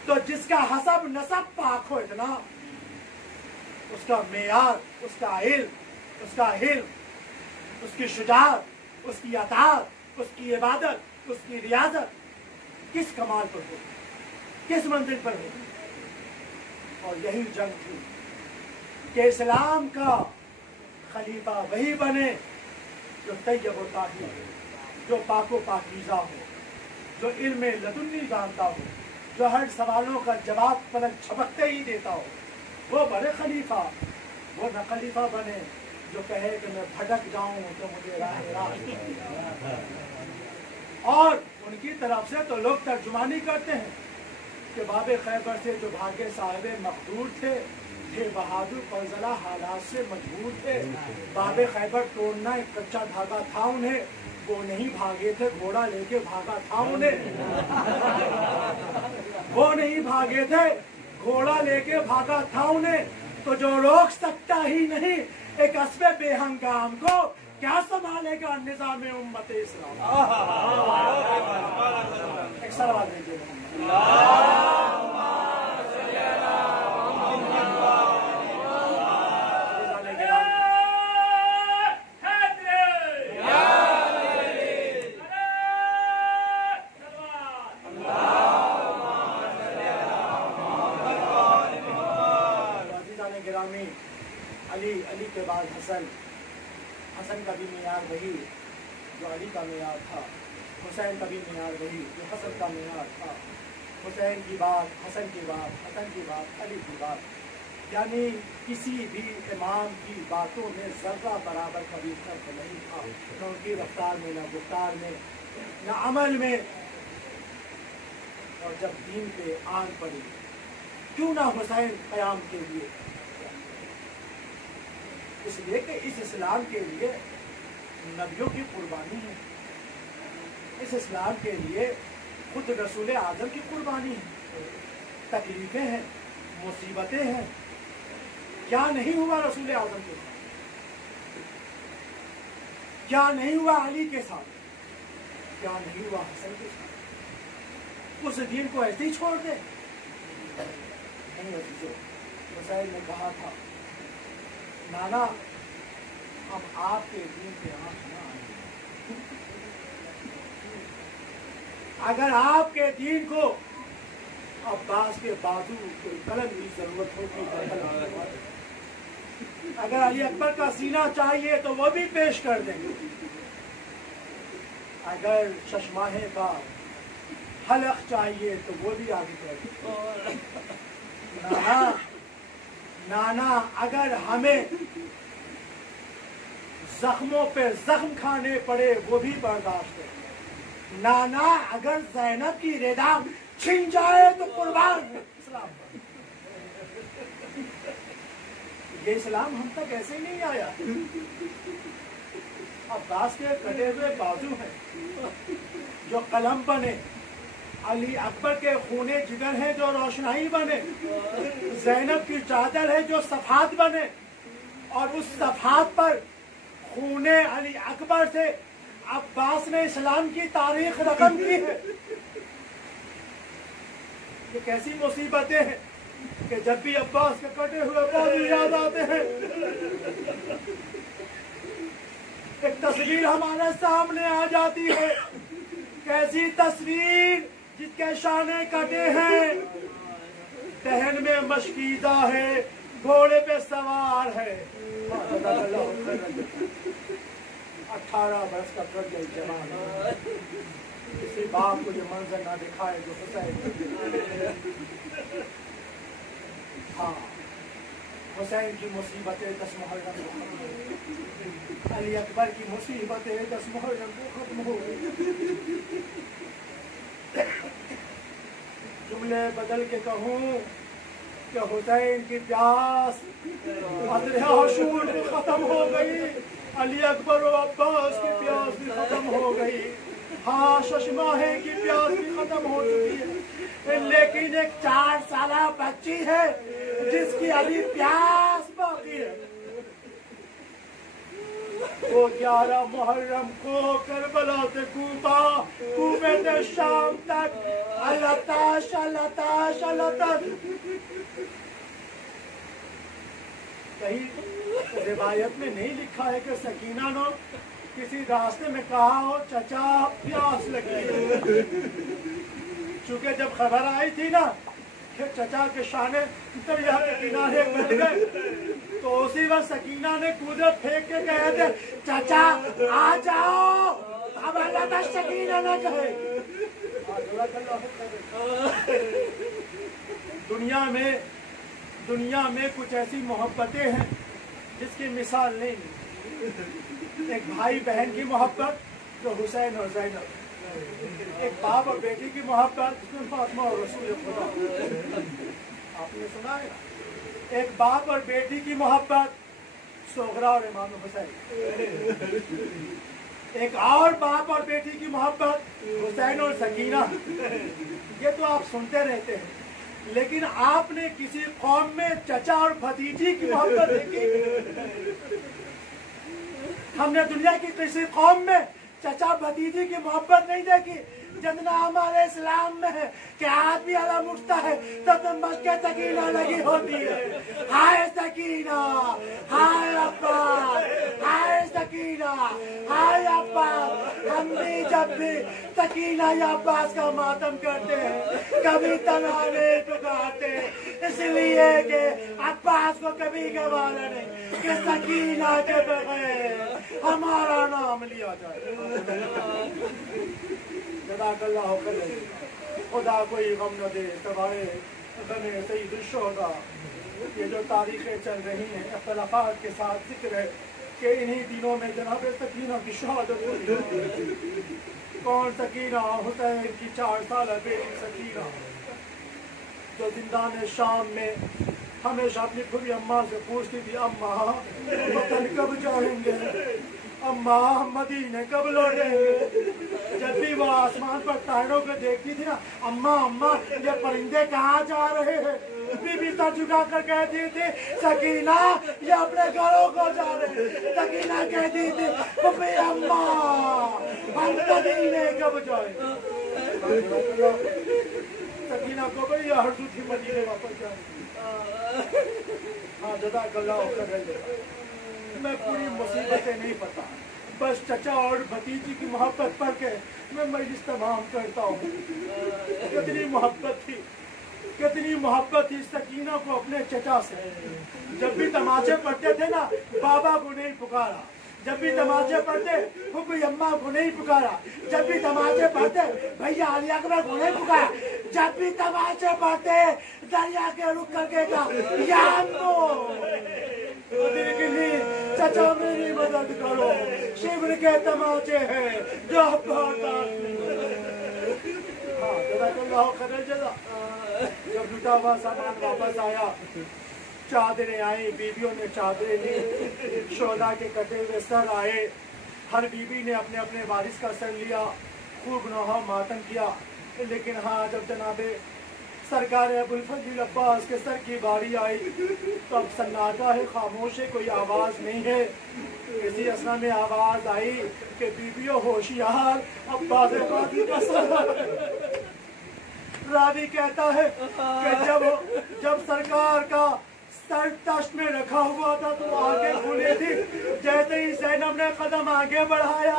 تو جس کا حسب نسب پاک ہو اتنا، اس کا معیار، اس کا علم، اس کی شجاعت، اس کی اطاعت، اس کی عبادت، اس کی ریاضت کس کمال پر ہو، کس منزل پر ہو۔ اور یہی جنگ تھی کہ اسلام کا خلیفہ وہی بنے جو طیب و طاہر ہو، جو پاک و پاکیزہ ہو، جو علم لدنی جانتا ہو، جو ہر سوالوں کا جواب پلک چھپکتے ہی دیتا ہو، وہ بڑے خلیفہ۔ وہ نہ خلیفہ بنے جو کہے کہ میں بھٹک جاؤں تو مجھے راہ اور ان کی طرف سے تو لوگ ترجمانی کرتے ہیں کہ باب خیبر سے جو بھاگے صاحب مقدور تھے بہادر فضلہ حالات سے مجبور تھے، باب خیبر توڑنا ایک کچا دھاگا تھا انہیں، وہ نہیں بھاگے تھے، گھوڑا لے کے بھاگا تھا انہیں۔ وہ نہیں بھاگے تھے، گھوڑا لے کے بھاگا تھا انہیں۔ تو جو روک سکتا ہی نہیں ایک اسب بے ہنگام کو، کیا سنبھالے گا نظام امت اسلام؟ ایک سوال دیجیے علی کے بعد حسن کا بھی معیار وہی جو علی کا معیار تھا، حسین کا بھی معیار وہی جو حسن کا معیار تھا۔ حسین کی بات حسن کی بات، حسن کی بات علی کی بات، یعنی کسی بھی امام کی باتوں میں ذرہ برابر کبھی فرق نہیں تھا، نہ ان کی رفتار میں، نہ گفتار میں، نہ عمل میں۔ اور جب دین پہ آن پڑی، کیوں نہ حسین قیام کے لیے؟ اس لیے کہ اس اسلام کے لیے نبیوں کی قربانی ہے، اس اسلام کے لیے خود رسول اعظم کی قربانی ہے، تکلیفیں ہیں، مصیبتیں ہیں۔ کیا نہیں ہوا رسول اعظم کے ساتھ؟ کیا نہیں ہوا علی کے ساتھ؟ کیا نہیں ہوا حسن کے ساتھ؟ اس دین کو ایسے ہی چھوڑ دے؟ نہیں عزیزو، حسین نے کہا تھا نانا ہم آپ کے دین پہ آنکھ نہ آئیں، اگر آپ کے دین کو عباس کے بازو کے قلم کی ضرورت ہوگی، اگر علی اکبر کا سینہ چاہیے تو وہ بھی پیش کر دیں گے، اگر چشماہے کا حلق چاہیے تو وہ بھی آگے کر دیں گے۔ نانا اگر ہمیں زخموں پہ زخم کھانے پڑے وہ بھی برداشت کریں، نانا اگر زینب کی رضا چھن جائے تو قربان ہے اسلام پر۔ یہ اسلام ہم تک ایسے ہی نہیں آیا۔ عباس کے کٹے ہوئے بازو ہیں جو قلم بنے، علی اکبر کے خونے جگر ہیں جو روشنائی بنے، زینب کی چادر ہے جو صفحات بنے، اور اس صفحات پر خونے علی اکبر سے عباس نے اسلام کی تاریخ رقم کی ہے۔ یہ کیسی مصیبتیں ہیں کہ جب بھی عباس کے کٹے ہوئے بازو یاد آتے ہیں ایک تصویر ہمارے سامنے آ جاتی ہے. کیسی تصویر جس کے شانے کٹے ہیں, دہن میں مشکیزہ ہے, گھوڑے پہ سوار ہے. 18 برس کا جوان کسی باپ کو یہ منظر نہ دکھائے جو حسین. ہاں, حسین کی مصیبتیں 10 محرم کو ختم ہو گئی. علی اکبر کی مصیبتیں 10 محرم کو ختم ہو گئی. جملے بدل کے کہوں کہ حسین کی پیاس حضرت عاشور بھی ختم ہو گئی, علی اکبر و عباس کی پیاس بھی ختم ہو گئی. ہاں, ششماہے کی پیاس بھی ختم ہو چکی ہے, لیکن ایک 4 سالہ بچی ہے جس کی ابھی پیاس باقی ہے. وہ 11 محرم کو کربلا سے کوفہ سے شام تک التاش التاش التاش. کہیں روایت میں نہیں لکھا ہے کہ سکینہ نے کسی راستے میں کہا ہو چچا پیاس لگی. چونکہ جب خبر آئی تھی نا کہ چچا کے شانے دریا کے کنارے بیٹھ گئے تو اسی وقت سکینہ نے کودے پھینک کے کہے تھے چچا آ جاؤ, اب اللہ کا سکینہ نہ کہے. دنیا میں کچھ ایسی محبتیں ہیں جس کی مثال نہیں. ایک بھائی بہن کی محبت جو حسین اور زینب, ایک باپ اور بیٹی کی محبت جس میں فاطمہ اور رسول خدا. آپ نے سنا ہے ایک باپ اور بیٹی کی محبت سغرا اور امام حسین. ایک اور باپ اور بیٹی کی محبت حسین اور سکینہ. یہ تو آپ سنتے رہتے ہیں, لیکن آپ نے کسی قوم میں چچا اور بھتیجی کی محبت دیکھی؟ ہم نے دنیا کی کسی قوم میں چچا بھتیجی کی محبت نہیں دیکھی. جتنا ہمارے اسلام میں ہے کہ آدمی علم اٹھتا ہے تو مشق سکینہ لگی ہوتی ہے. ہائے سکینہ, ہائے عباس, ہائے سکینہ, ہائے عباس. ہم بھی جب بھی سکینہ یا عباس کا ماتم کرتے ہیں کبھی تنہا نہیں پکارتے, اس لیے کہ عباس کو کبھی گوارا نہیں کہ سکینہ کے بغیر ہمارا نام لیا جائے. جزاک اللہ خیر. خدا کوئی غم نہ دے تمہارے غم سید الشہداء. یہ جو تاریخیں چل رہی ہیں اختلافات کے ساتھ ذکر ہے کہ انہی دنوں میں جناب سکینہ کی شہادت ہوئی. کون سکینہ؟ حسین کی 4 سالہ بیٹی سکینہ جو زندان شام میں ہمیشہ اپنی پھوپھی اماں سے پوچھتی تھی اماں وطن کب جائیں گے, اماں مدینے کب لوٹیں گے. جب بھی وہ آسمان پر طائروں کو دیکھتی تھی نا, اماں اماں یہ پرندے کہاں جا رہے ہیں, بی بی سر جھکا کر کہتی تھی سکینہ یہ اپنے گھروں کو جا رہے ہیں. سکینہ کہتی تھی پھوپھی اماں ہم مدینے کب جائیں گے. سکینہ کو بڑی آرزو تھی مدینے واپس جانے کی. ہاں, جزاک اللہ خیر. میں پوری مصیبتیں نہیں پتا, بس چچا اور بھتیجی کی محبت پڑھ کے میں مجلس تمام کرتا ہوں. کتنی محبت تھی سکینہ کو اپنے چچا سے. جب بھی تماشے پڑھتے تھے نا بابا کو نہیں پکارا, جب بھی تماشے پڑھتے پھوپھی اماں کو نہیں پکارا, جب بھی تماشے پڑھتے بھیا علی اکبر کو نہیں پکارا, جب بھی تماشے پڑھتے دریا کے رک کر کے کہا یا امو چچا میری مدد کرو, شبر کے تماچے ہیں جو جب لٹا ہوا سامان واپس آیا, چادریں آئیں, بیویوں نے چادریں لی, شہداء کے کٹے ہوئے سر آئے, ہر بیوی نے اپنے اپنے وارث کا سر لیا, خوب نوحہ ماتم کیا. لیکن ہاں جب جناب سرکار ابو الفضل عباس کے سر کی باری آئی تو اب سناٹا ہے, خاموش ہے, کوئی آواز نہیں ہے. اسی اسنا میں آواز آئی کہ بیویوں ہوشیار, عباس قاضی کا سر रावी कहता है कि जब सरकार का सर तश्त में रखा हुआ था तो आंखें खुली थी, जैसे ही ज़ैनब ने कदम आगे बढ़ाया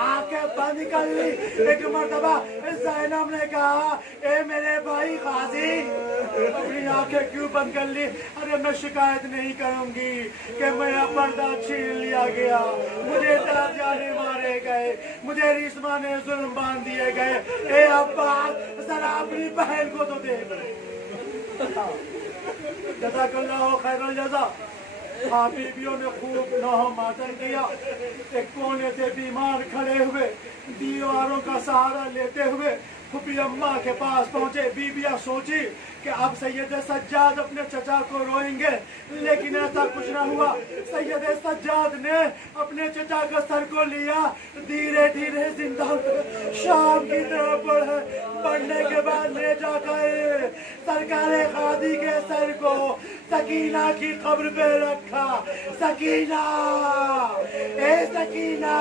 आंखें बंद कर ली। एक मर्तबा ज़ैनब ने कहा, ए मेरे भाई गाजी, अपनी आंखें क्यों बंद कर ली? अरे मैं शिकायत नहीं करूंगी कि मेरा पर्दा छीन लिया गया, मुझे ताजाने मारे गए, मुझे रिश्मा ने जुल्म बांध दिए गए। ए अब्बास, जरा अपनी बहन को तो देख। जज़ाकल्लाहु खैरुल जज़ा। हाँ, बीवियों ने खूब नौह मातम किया। एक कोने से बीमार खड़े हुए, दीवारों का सहारा लेते हुए फूफी अम्मा के पास पहुंचे। बीबियां सोची कि अब सैयद सज्जाद अपने चचा को रोएंगे, लेकिन ऐसा कुछ न हुआ। सैयद सज्जाद ने अपने चचा का सर को लिया, धीरे धीरे जिंदा शाम की तरफ बढ़ने के बाद ले जाकर सरकारे गाजी के सर को सकीना की कब्र पे रखा। सकीना, ए सकीना,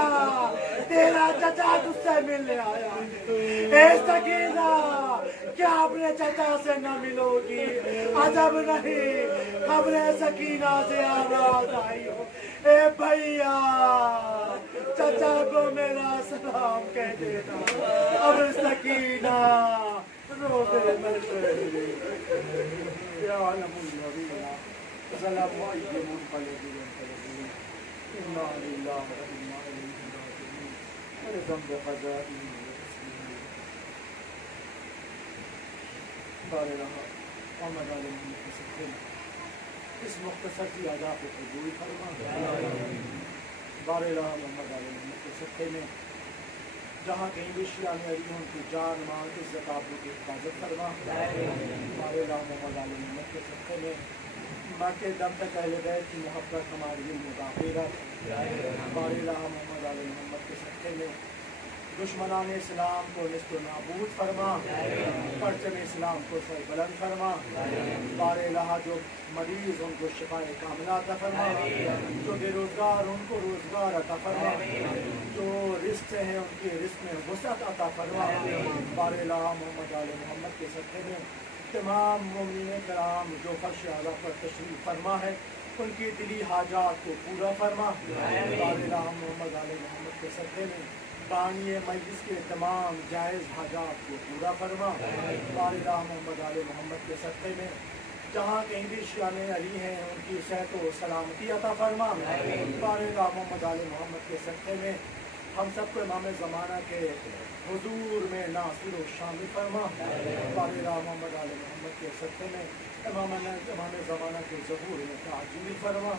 तेरा चचा तुझसे मिलने आया। ए सकीना, क्या अपने चचा से न मिलोगी? अजब नहीं, कब्र सकीना से आवाज आई हो, ए भैया, चचा को मेरा सलाम कह देना। अब सकीना रोते मिलते इस मुख्तसर की अदा को कबूल फरमा। बारे मोहम्मद आले मोहम्मद के सत्ते में जहाँ कहीं भी शिया ने अली उनकी जान माल इज्जत आबरू की हिफाजत फरमा। बारे मोहम्मद आले मोहम्मद के सत्ते में माँ के दम तक अहले बैत की मोहब्बत हमारे दिल में बाक़ी रख। बारे मोहम्मद आले मोहम्मद के सत्ते में दुश्मनान इस्लाम को निस्त नाबूद फरमा, परचम इस्लाम को सरबलंद फरमा। बारे लहा जो मरीज उनको शिफाए कामिला अता फरमा, जो बेरोजगार उनको रोजगार अता फरमा, जो रिस्क से हैं उनके रिस्क में वसअत अता फरमा। बारे लहा मोहम्मद आले मोहम्मद के सत्ते में तमाम मोमिनीन कराम जो फर्श आला पर तशरीफ फरमा है उनकी दिली हाजात को पूरा फरमा। बारे लहा मोहम्मद आले मोहम्मद के सत्ते में बानिए मजलिस के तमाम जायज़ हाजात को पूरा फरमा। बारिला मोहम्मद आले मोहम्मद के सत्ते में जहाँ कहीं भी शान अली हैं उनकी सेहत व सलामती अता फरमा। बारिला मोहम्मद आले मोहम्मद के सत्ते में हम सबको इमाम ज़माना के हुजूर में नासिर व शामिल फरमा। बारिला मोहम्मद आले मोहम्मद के सत्ते में इमाम ज़माना के ज़हूर में ताजील फरमा।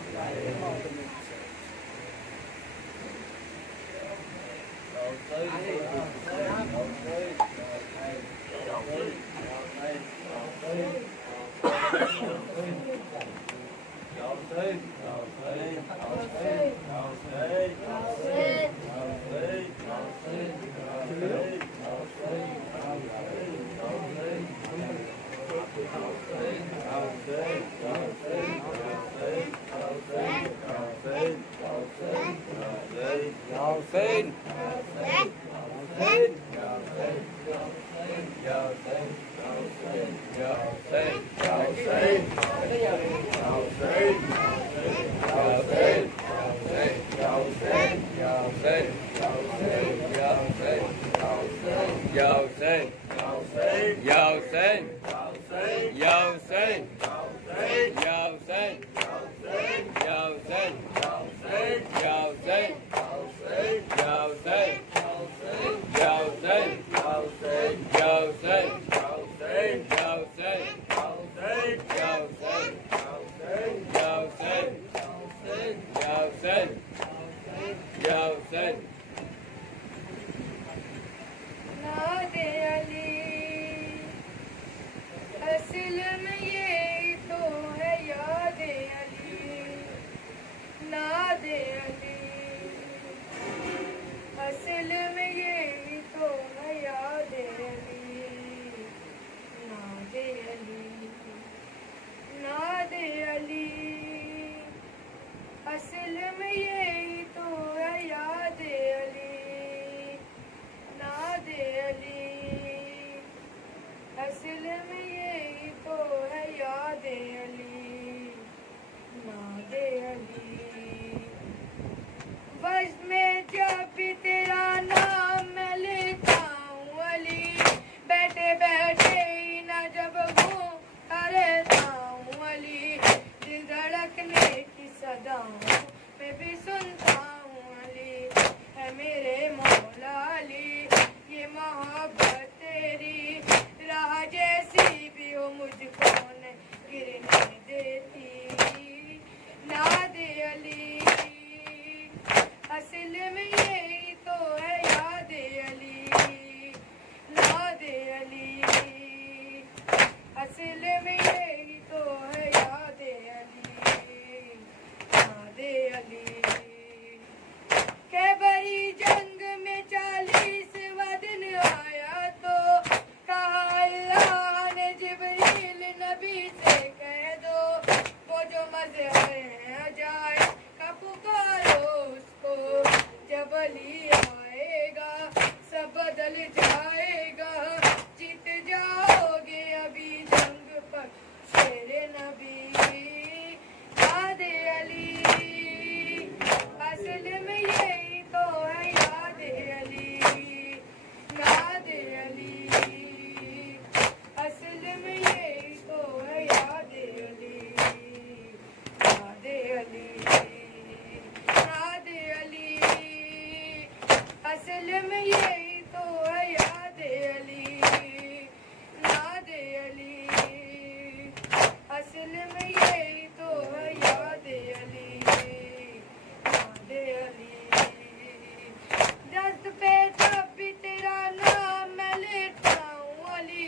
नाज है जाए का पुकारो उसको, जब अली आएगा सब बदल जाएगा, जीत जाओगे अभी जंग पर शेरे नबी। याद अली असल में यही तो है, याद अली याद अली असल में यही तो है, याद अली याद अली याद अली असल में यही तो है, याद अली याद अली असल में यही तो है, याद अली याद अली। दस्त पे जब भी तेरा नाम मैं लेता हूँ अली,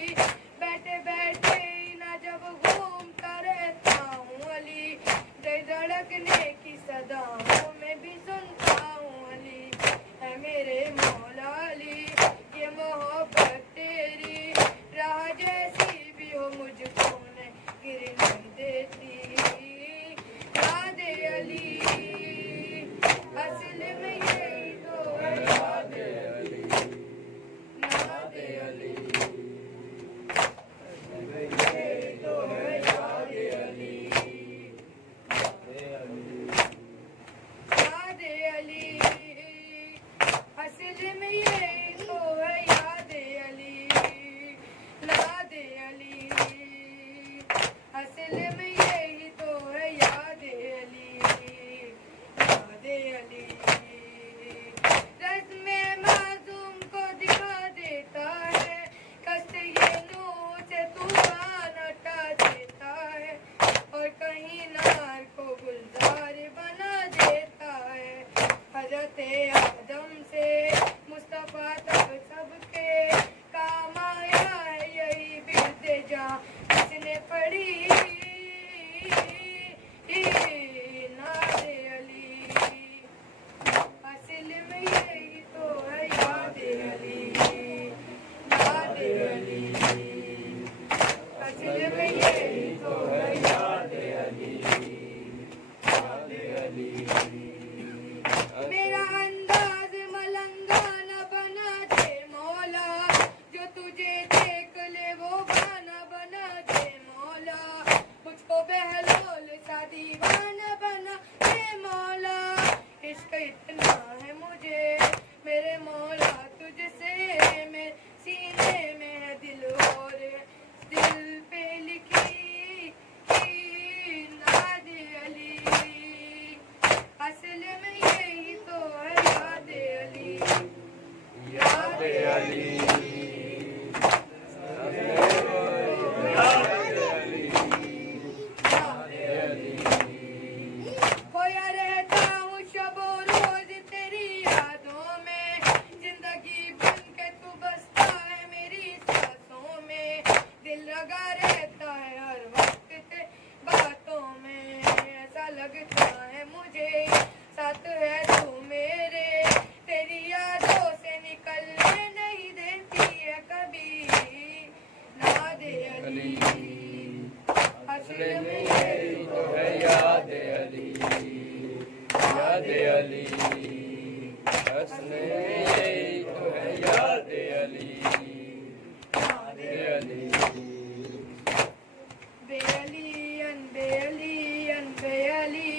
बैठे बैठे ही ना जब घूमता रहता हूँ अली, धड़कने की सदाओं में भी सुनता हूँ अली, है मेरे मौला अली ये मोहब्बत तेरी, राह जैसी भी हो मुझको न गिर नहीं देती। याद अली असल में यही तो है, याद अली याद अली यही तो है, याद अली याद अली असल में यही तो है, याद अली याद अली असल में यही तो है, याद अली याद अली। रस्म मासूम को दिखा देता है, कष्ट ये नूर से तूफान हटा देता है, और कहीं नार को गुलजार बना देता है। हजरत आदम से मुस्तफा तक सबके काम आया है यही बिरदे जहाँ जिसने पढ़ी नाद अली असल में यही तो है, याद अली याद अली असल में यही तो है, याद अली याद अली। मेरा अंदाज मलंगा न बना दे मौला, जो तुझे देख ले वो गाना बना दे मौला, मुझको बहलोल सा दीवाना बना दे मौला। इश्क इतना है मुझे मेरे मौला तुझसे, मेरे सीने में है दिल और दिल पे लिखी नाद अली असल में यही तो है, याद अली याद अली खोया रहता हूँ शबो रोज तेरी यादों में, जिंदगी बन के तू बसता है मेरी सांसों में, दिल लगा रहता है हर वक्त ते बातों में, ऐसा लगता है मुझे साथ है तू मेरे, तेरी यादों से निकलने नहीं देती है कभी नाद अली असल में यही तो है, याद अली याद अली असल में यही तो है, याद अली याद अली। बेअलियन बेअलियन बेअली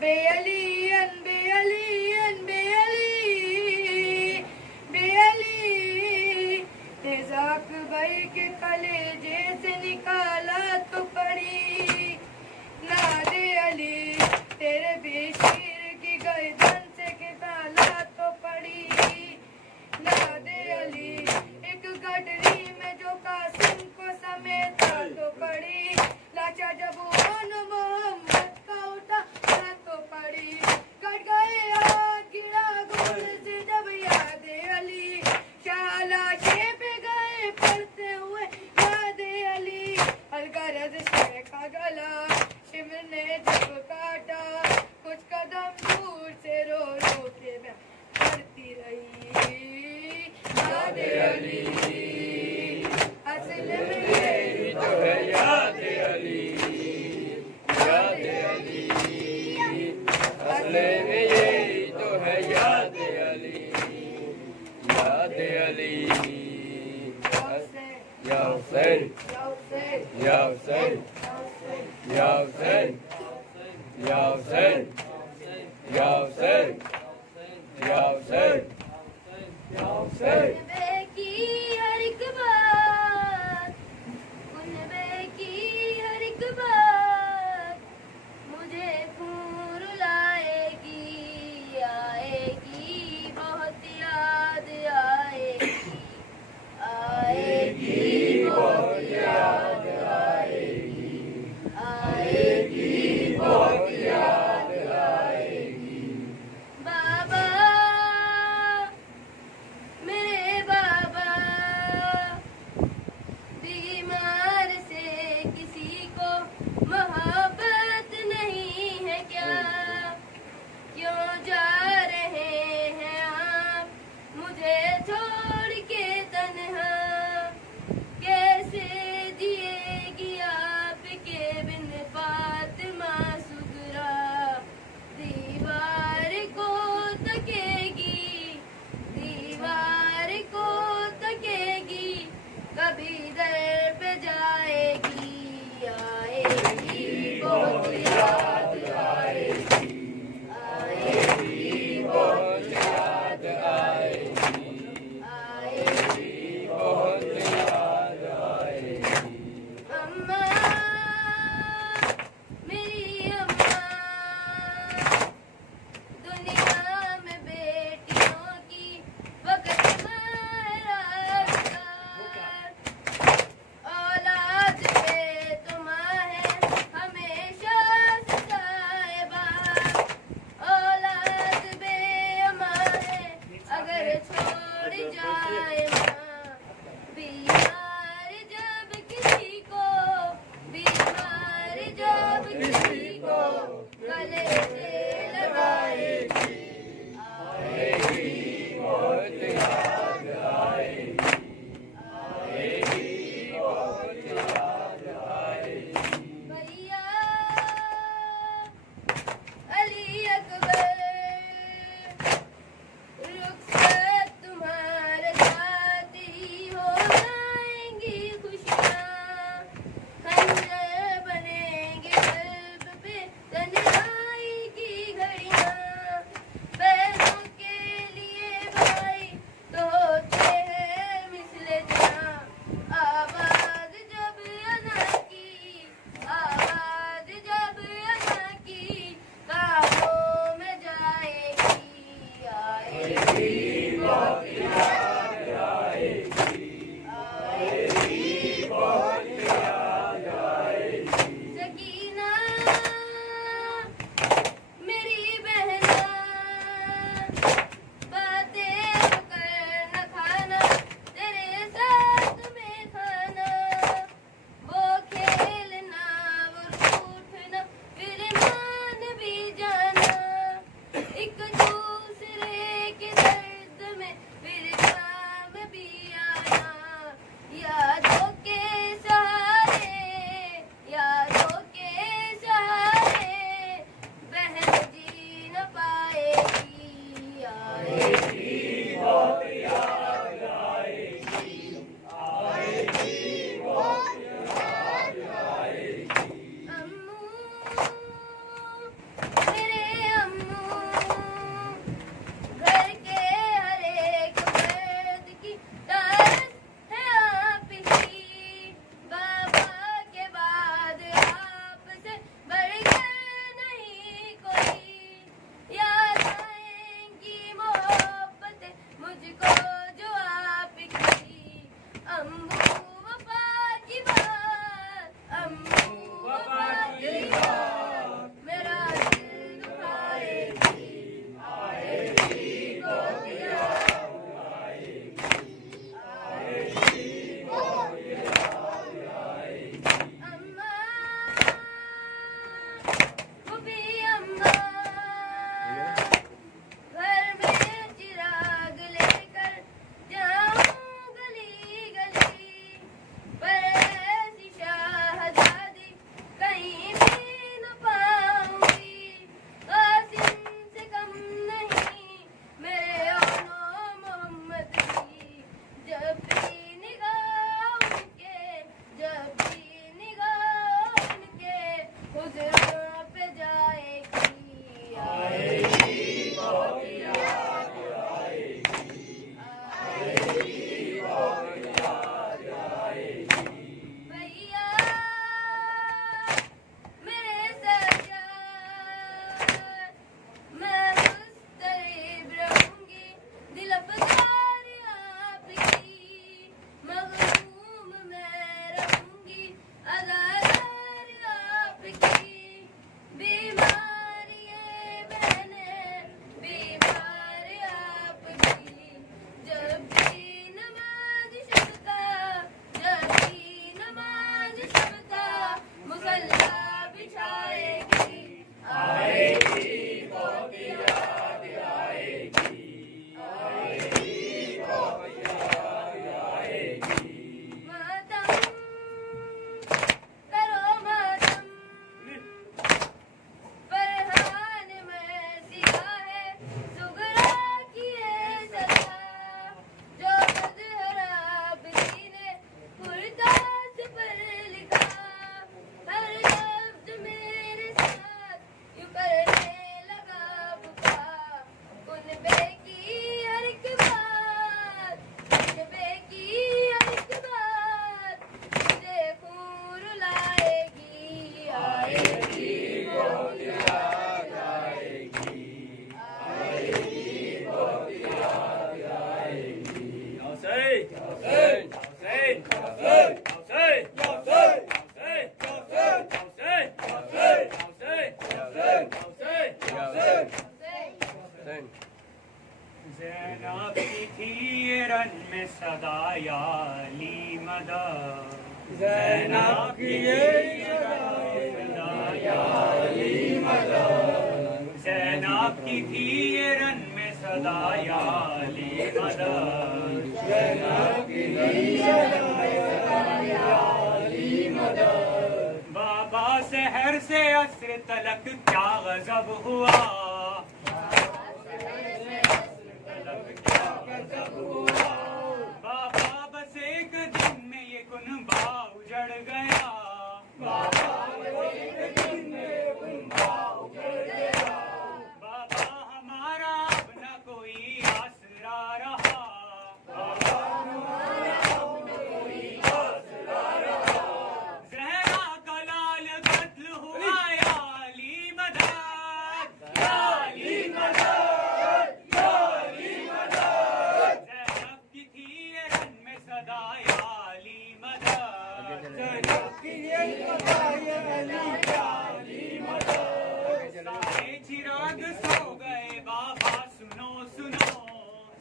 बेअलियन बेअलियन बेअली बेअली, तेजाक भाई के कलेजे से निकाला तो पड़ी नाद अली, तेरे भी शीर की गर्दन से निकाला तो पड़ी नाद अली, एक गडरी में जो कासिम को समेटा तो पड़ी, लाचा जब मोहम्मद का उठा तो पड़ी, कट गए हाथ गिरा गोल से जब याद अली, शालाशे पे गए पढ़ते हुए याद अली, अलगरज शेख का गला शिव ने जब काटा कुछ कदम یا حسین یا حسین یا حسین یا حسین یا حسین یا حسین یا حسین کنبے کی ہر ایک بات کنبے کی ہر ایک بات مجھے خون رلائے گی آئے گی بہت یاد آئے گی بہت یاد آئے گی آئے گی بہت یاد آئے گی بابا میرے بابا بیمار سے کسی کو محبت نہیں ہے کیا کیوں جا رہے ہیں آپ مجھے چھوڑ کے تنہا کیسے جیے گی آپ کے بن فاطمہ سغرا دیوار کو تکے گی دیوار کو تکے گی کبھی در پہ جائے گی آئے گی بہت یاد آئے گی آئے گی بہت یاد آئے گی آئے گی بہت یاد آئے گی اماں میری اماں دنیا میں بیٹیوں کی وقت اولاد پہ تمہاں ہے ہمیشہ صاحبہ اولاد بے اماں ہے اگر چھوڑ جائے ماں بیمار جب کسی کو بیمار جب کسی کو گلے سے لگائے گی آئے گی بہت یاد آئے گی آئے گی بہت یاد آئے گی بھیا علی اکبر رخصت تمہارا ساتھ ہی ہونا مدد زینب کی یہ یا علی مدد زینب کی تھی یہ رن میں صدا یا علی مدد زینب کی یہ یا علی مدد بابا سحر سے عصر تلک کیا غضب ہوا بابا بس ایک دن میں یہ کنبہ اجڑ گیا بابا ہمارا اب نہ کوئی آسرا رہا زہرا کا لال قتل ہوا یا علی مدد یا علی مدد یا علی مدد زینب کی تھی یہ رن میں صدا یا علی مدد زینب کی یہ علی مدد سارے چراغ سو گئے بابا سنو سنو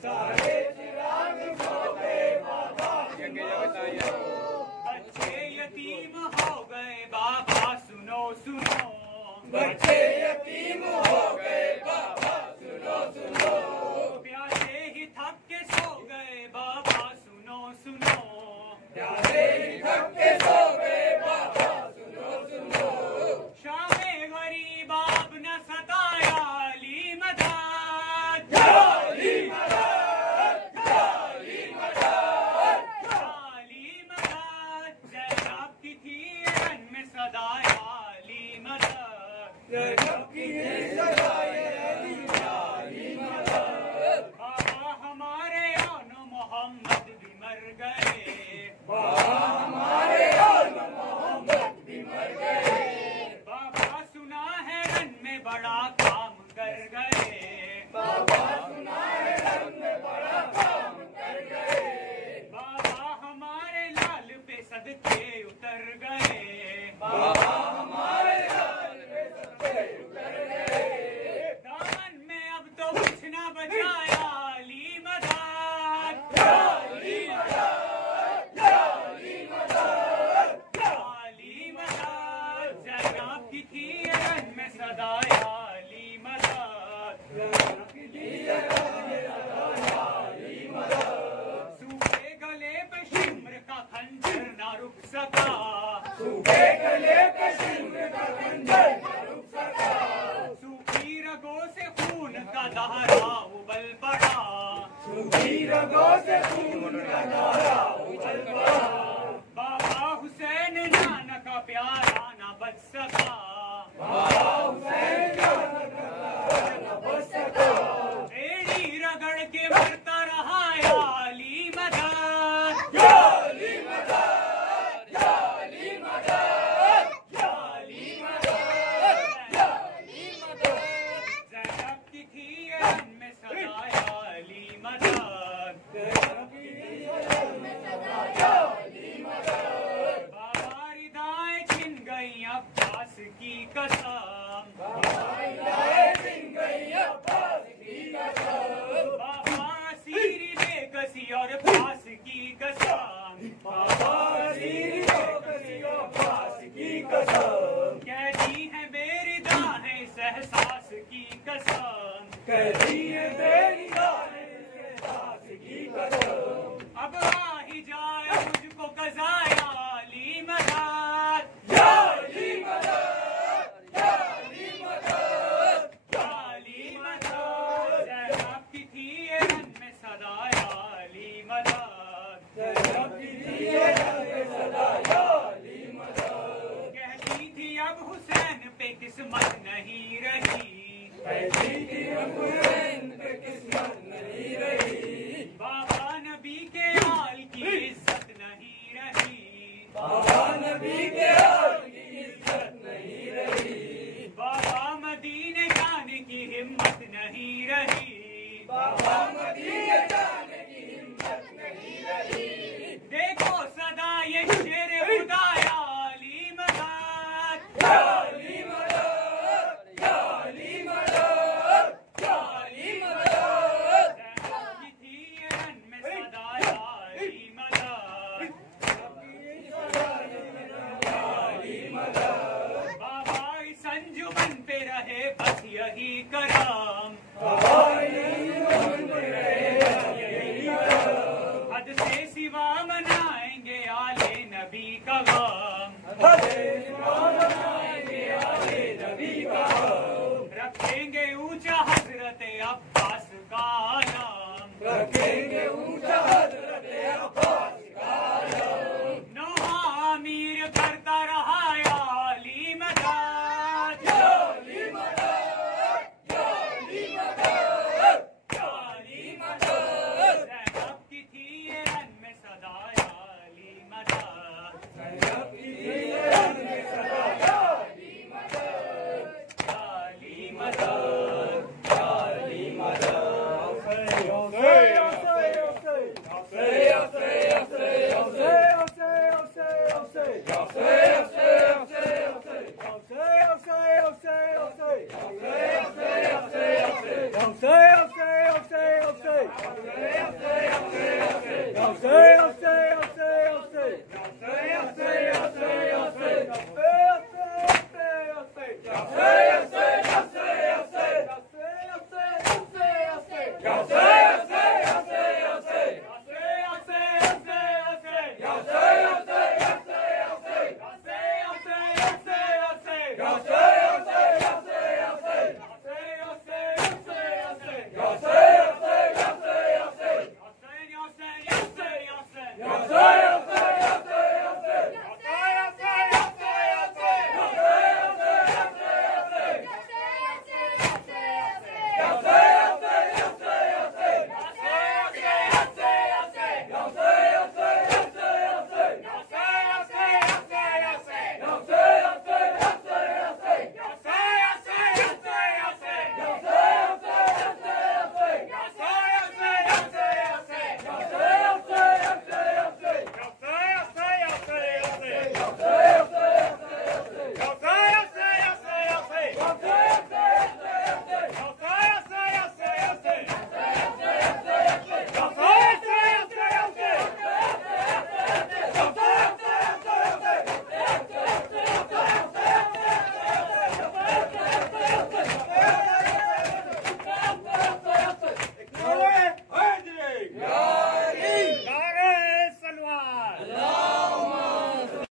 سارے چراغ سو گئے بابا بچے یتیم ہو گئے بابا سنو سنو بچے یتیم ہو گئے بابا سنو سنو پیاسے ہی تھک کے سو گئے بابا سنو سنو پیارے تھک کے سو گئے بابا سنو سنو شام غریب آپ نہ ستایا علی مدد یا علی مدد یا علی مدد علی مدد زینب کی تھی رن میں صدا یا علی مدد زینب کی یہ علی مدد بابا ہمارے آن محمد بھی مر گئے بابا ہمارے آل محمد بھی مر گئے بابا سنا ہے رن میں بڑا کام کر گئے بابا سنا ہے رن میں بڑا کام کر گئے بابا ہمارے لال پہ صدقے اتر گئے بابا ہمارے لال پہ صدقے اتر گئے دامن میں اب تو کچھ نہ بچایا علی مدد یا علی مدد یا علی مدد علی مدد زینب کی تھی رن میں صدا یا علی مدد زینب کی یہ علی مدد سوکھے گلے پہ شمر کا خنجر نہ رک سکا سوکھے گلے پہ شمر کا خنجر نہ رک سکا سوکھی رگوں سے خون کا دہرا ابل پڑا سوکھی رگوں سے خون کا دھارا اچھل پڑا بابا حسین نانا کا پیارا نہ بچ سکا بابا حسین نہ بچ سکا ایڑی رگڑ کے مرتا رہا یا علی مدد یا علی مدد یا علی مدد یا علی مدد یا علی مدد زینب کی تھی رن میں صدا یا علی مدد زینب کی یا علی مدد بابا ردائیں چھن گئی عباس کی قسم لائے دن گئی عباس کی قسم بابا اسیری بے کسی اور پاس کی قسم بابا عزیز کو کسی عباس کی قسم کہتی ہے بیردا ہے اس احساس کی قسم کہتی ہے میری جانیں احساس کی قسم اب آ ہی جائے مجھ کو قضا یا علی مدد یا علی مدد یا علی مدد یا علی مدد زینب کی تھی رن میں صدا یا علی مدد زینب کی دیے صدا یا علی مدد کہتی تھی اب حسین پہ قسمت نہیں رہی کہتی تھی اب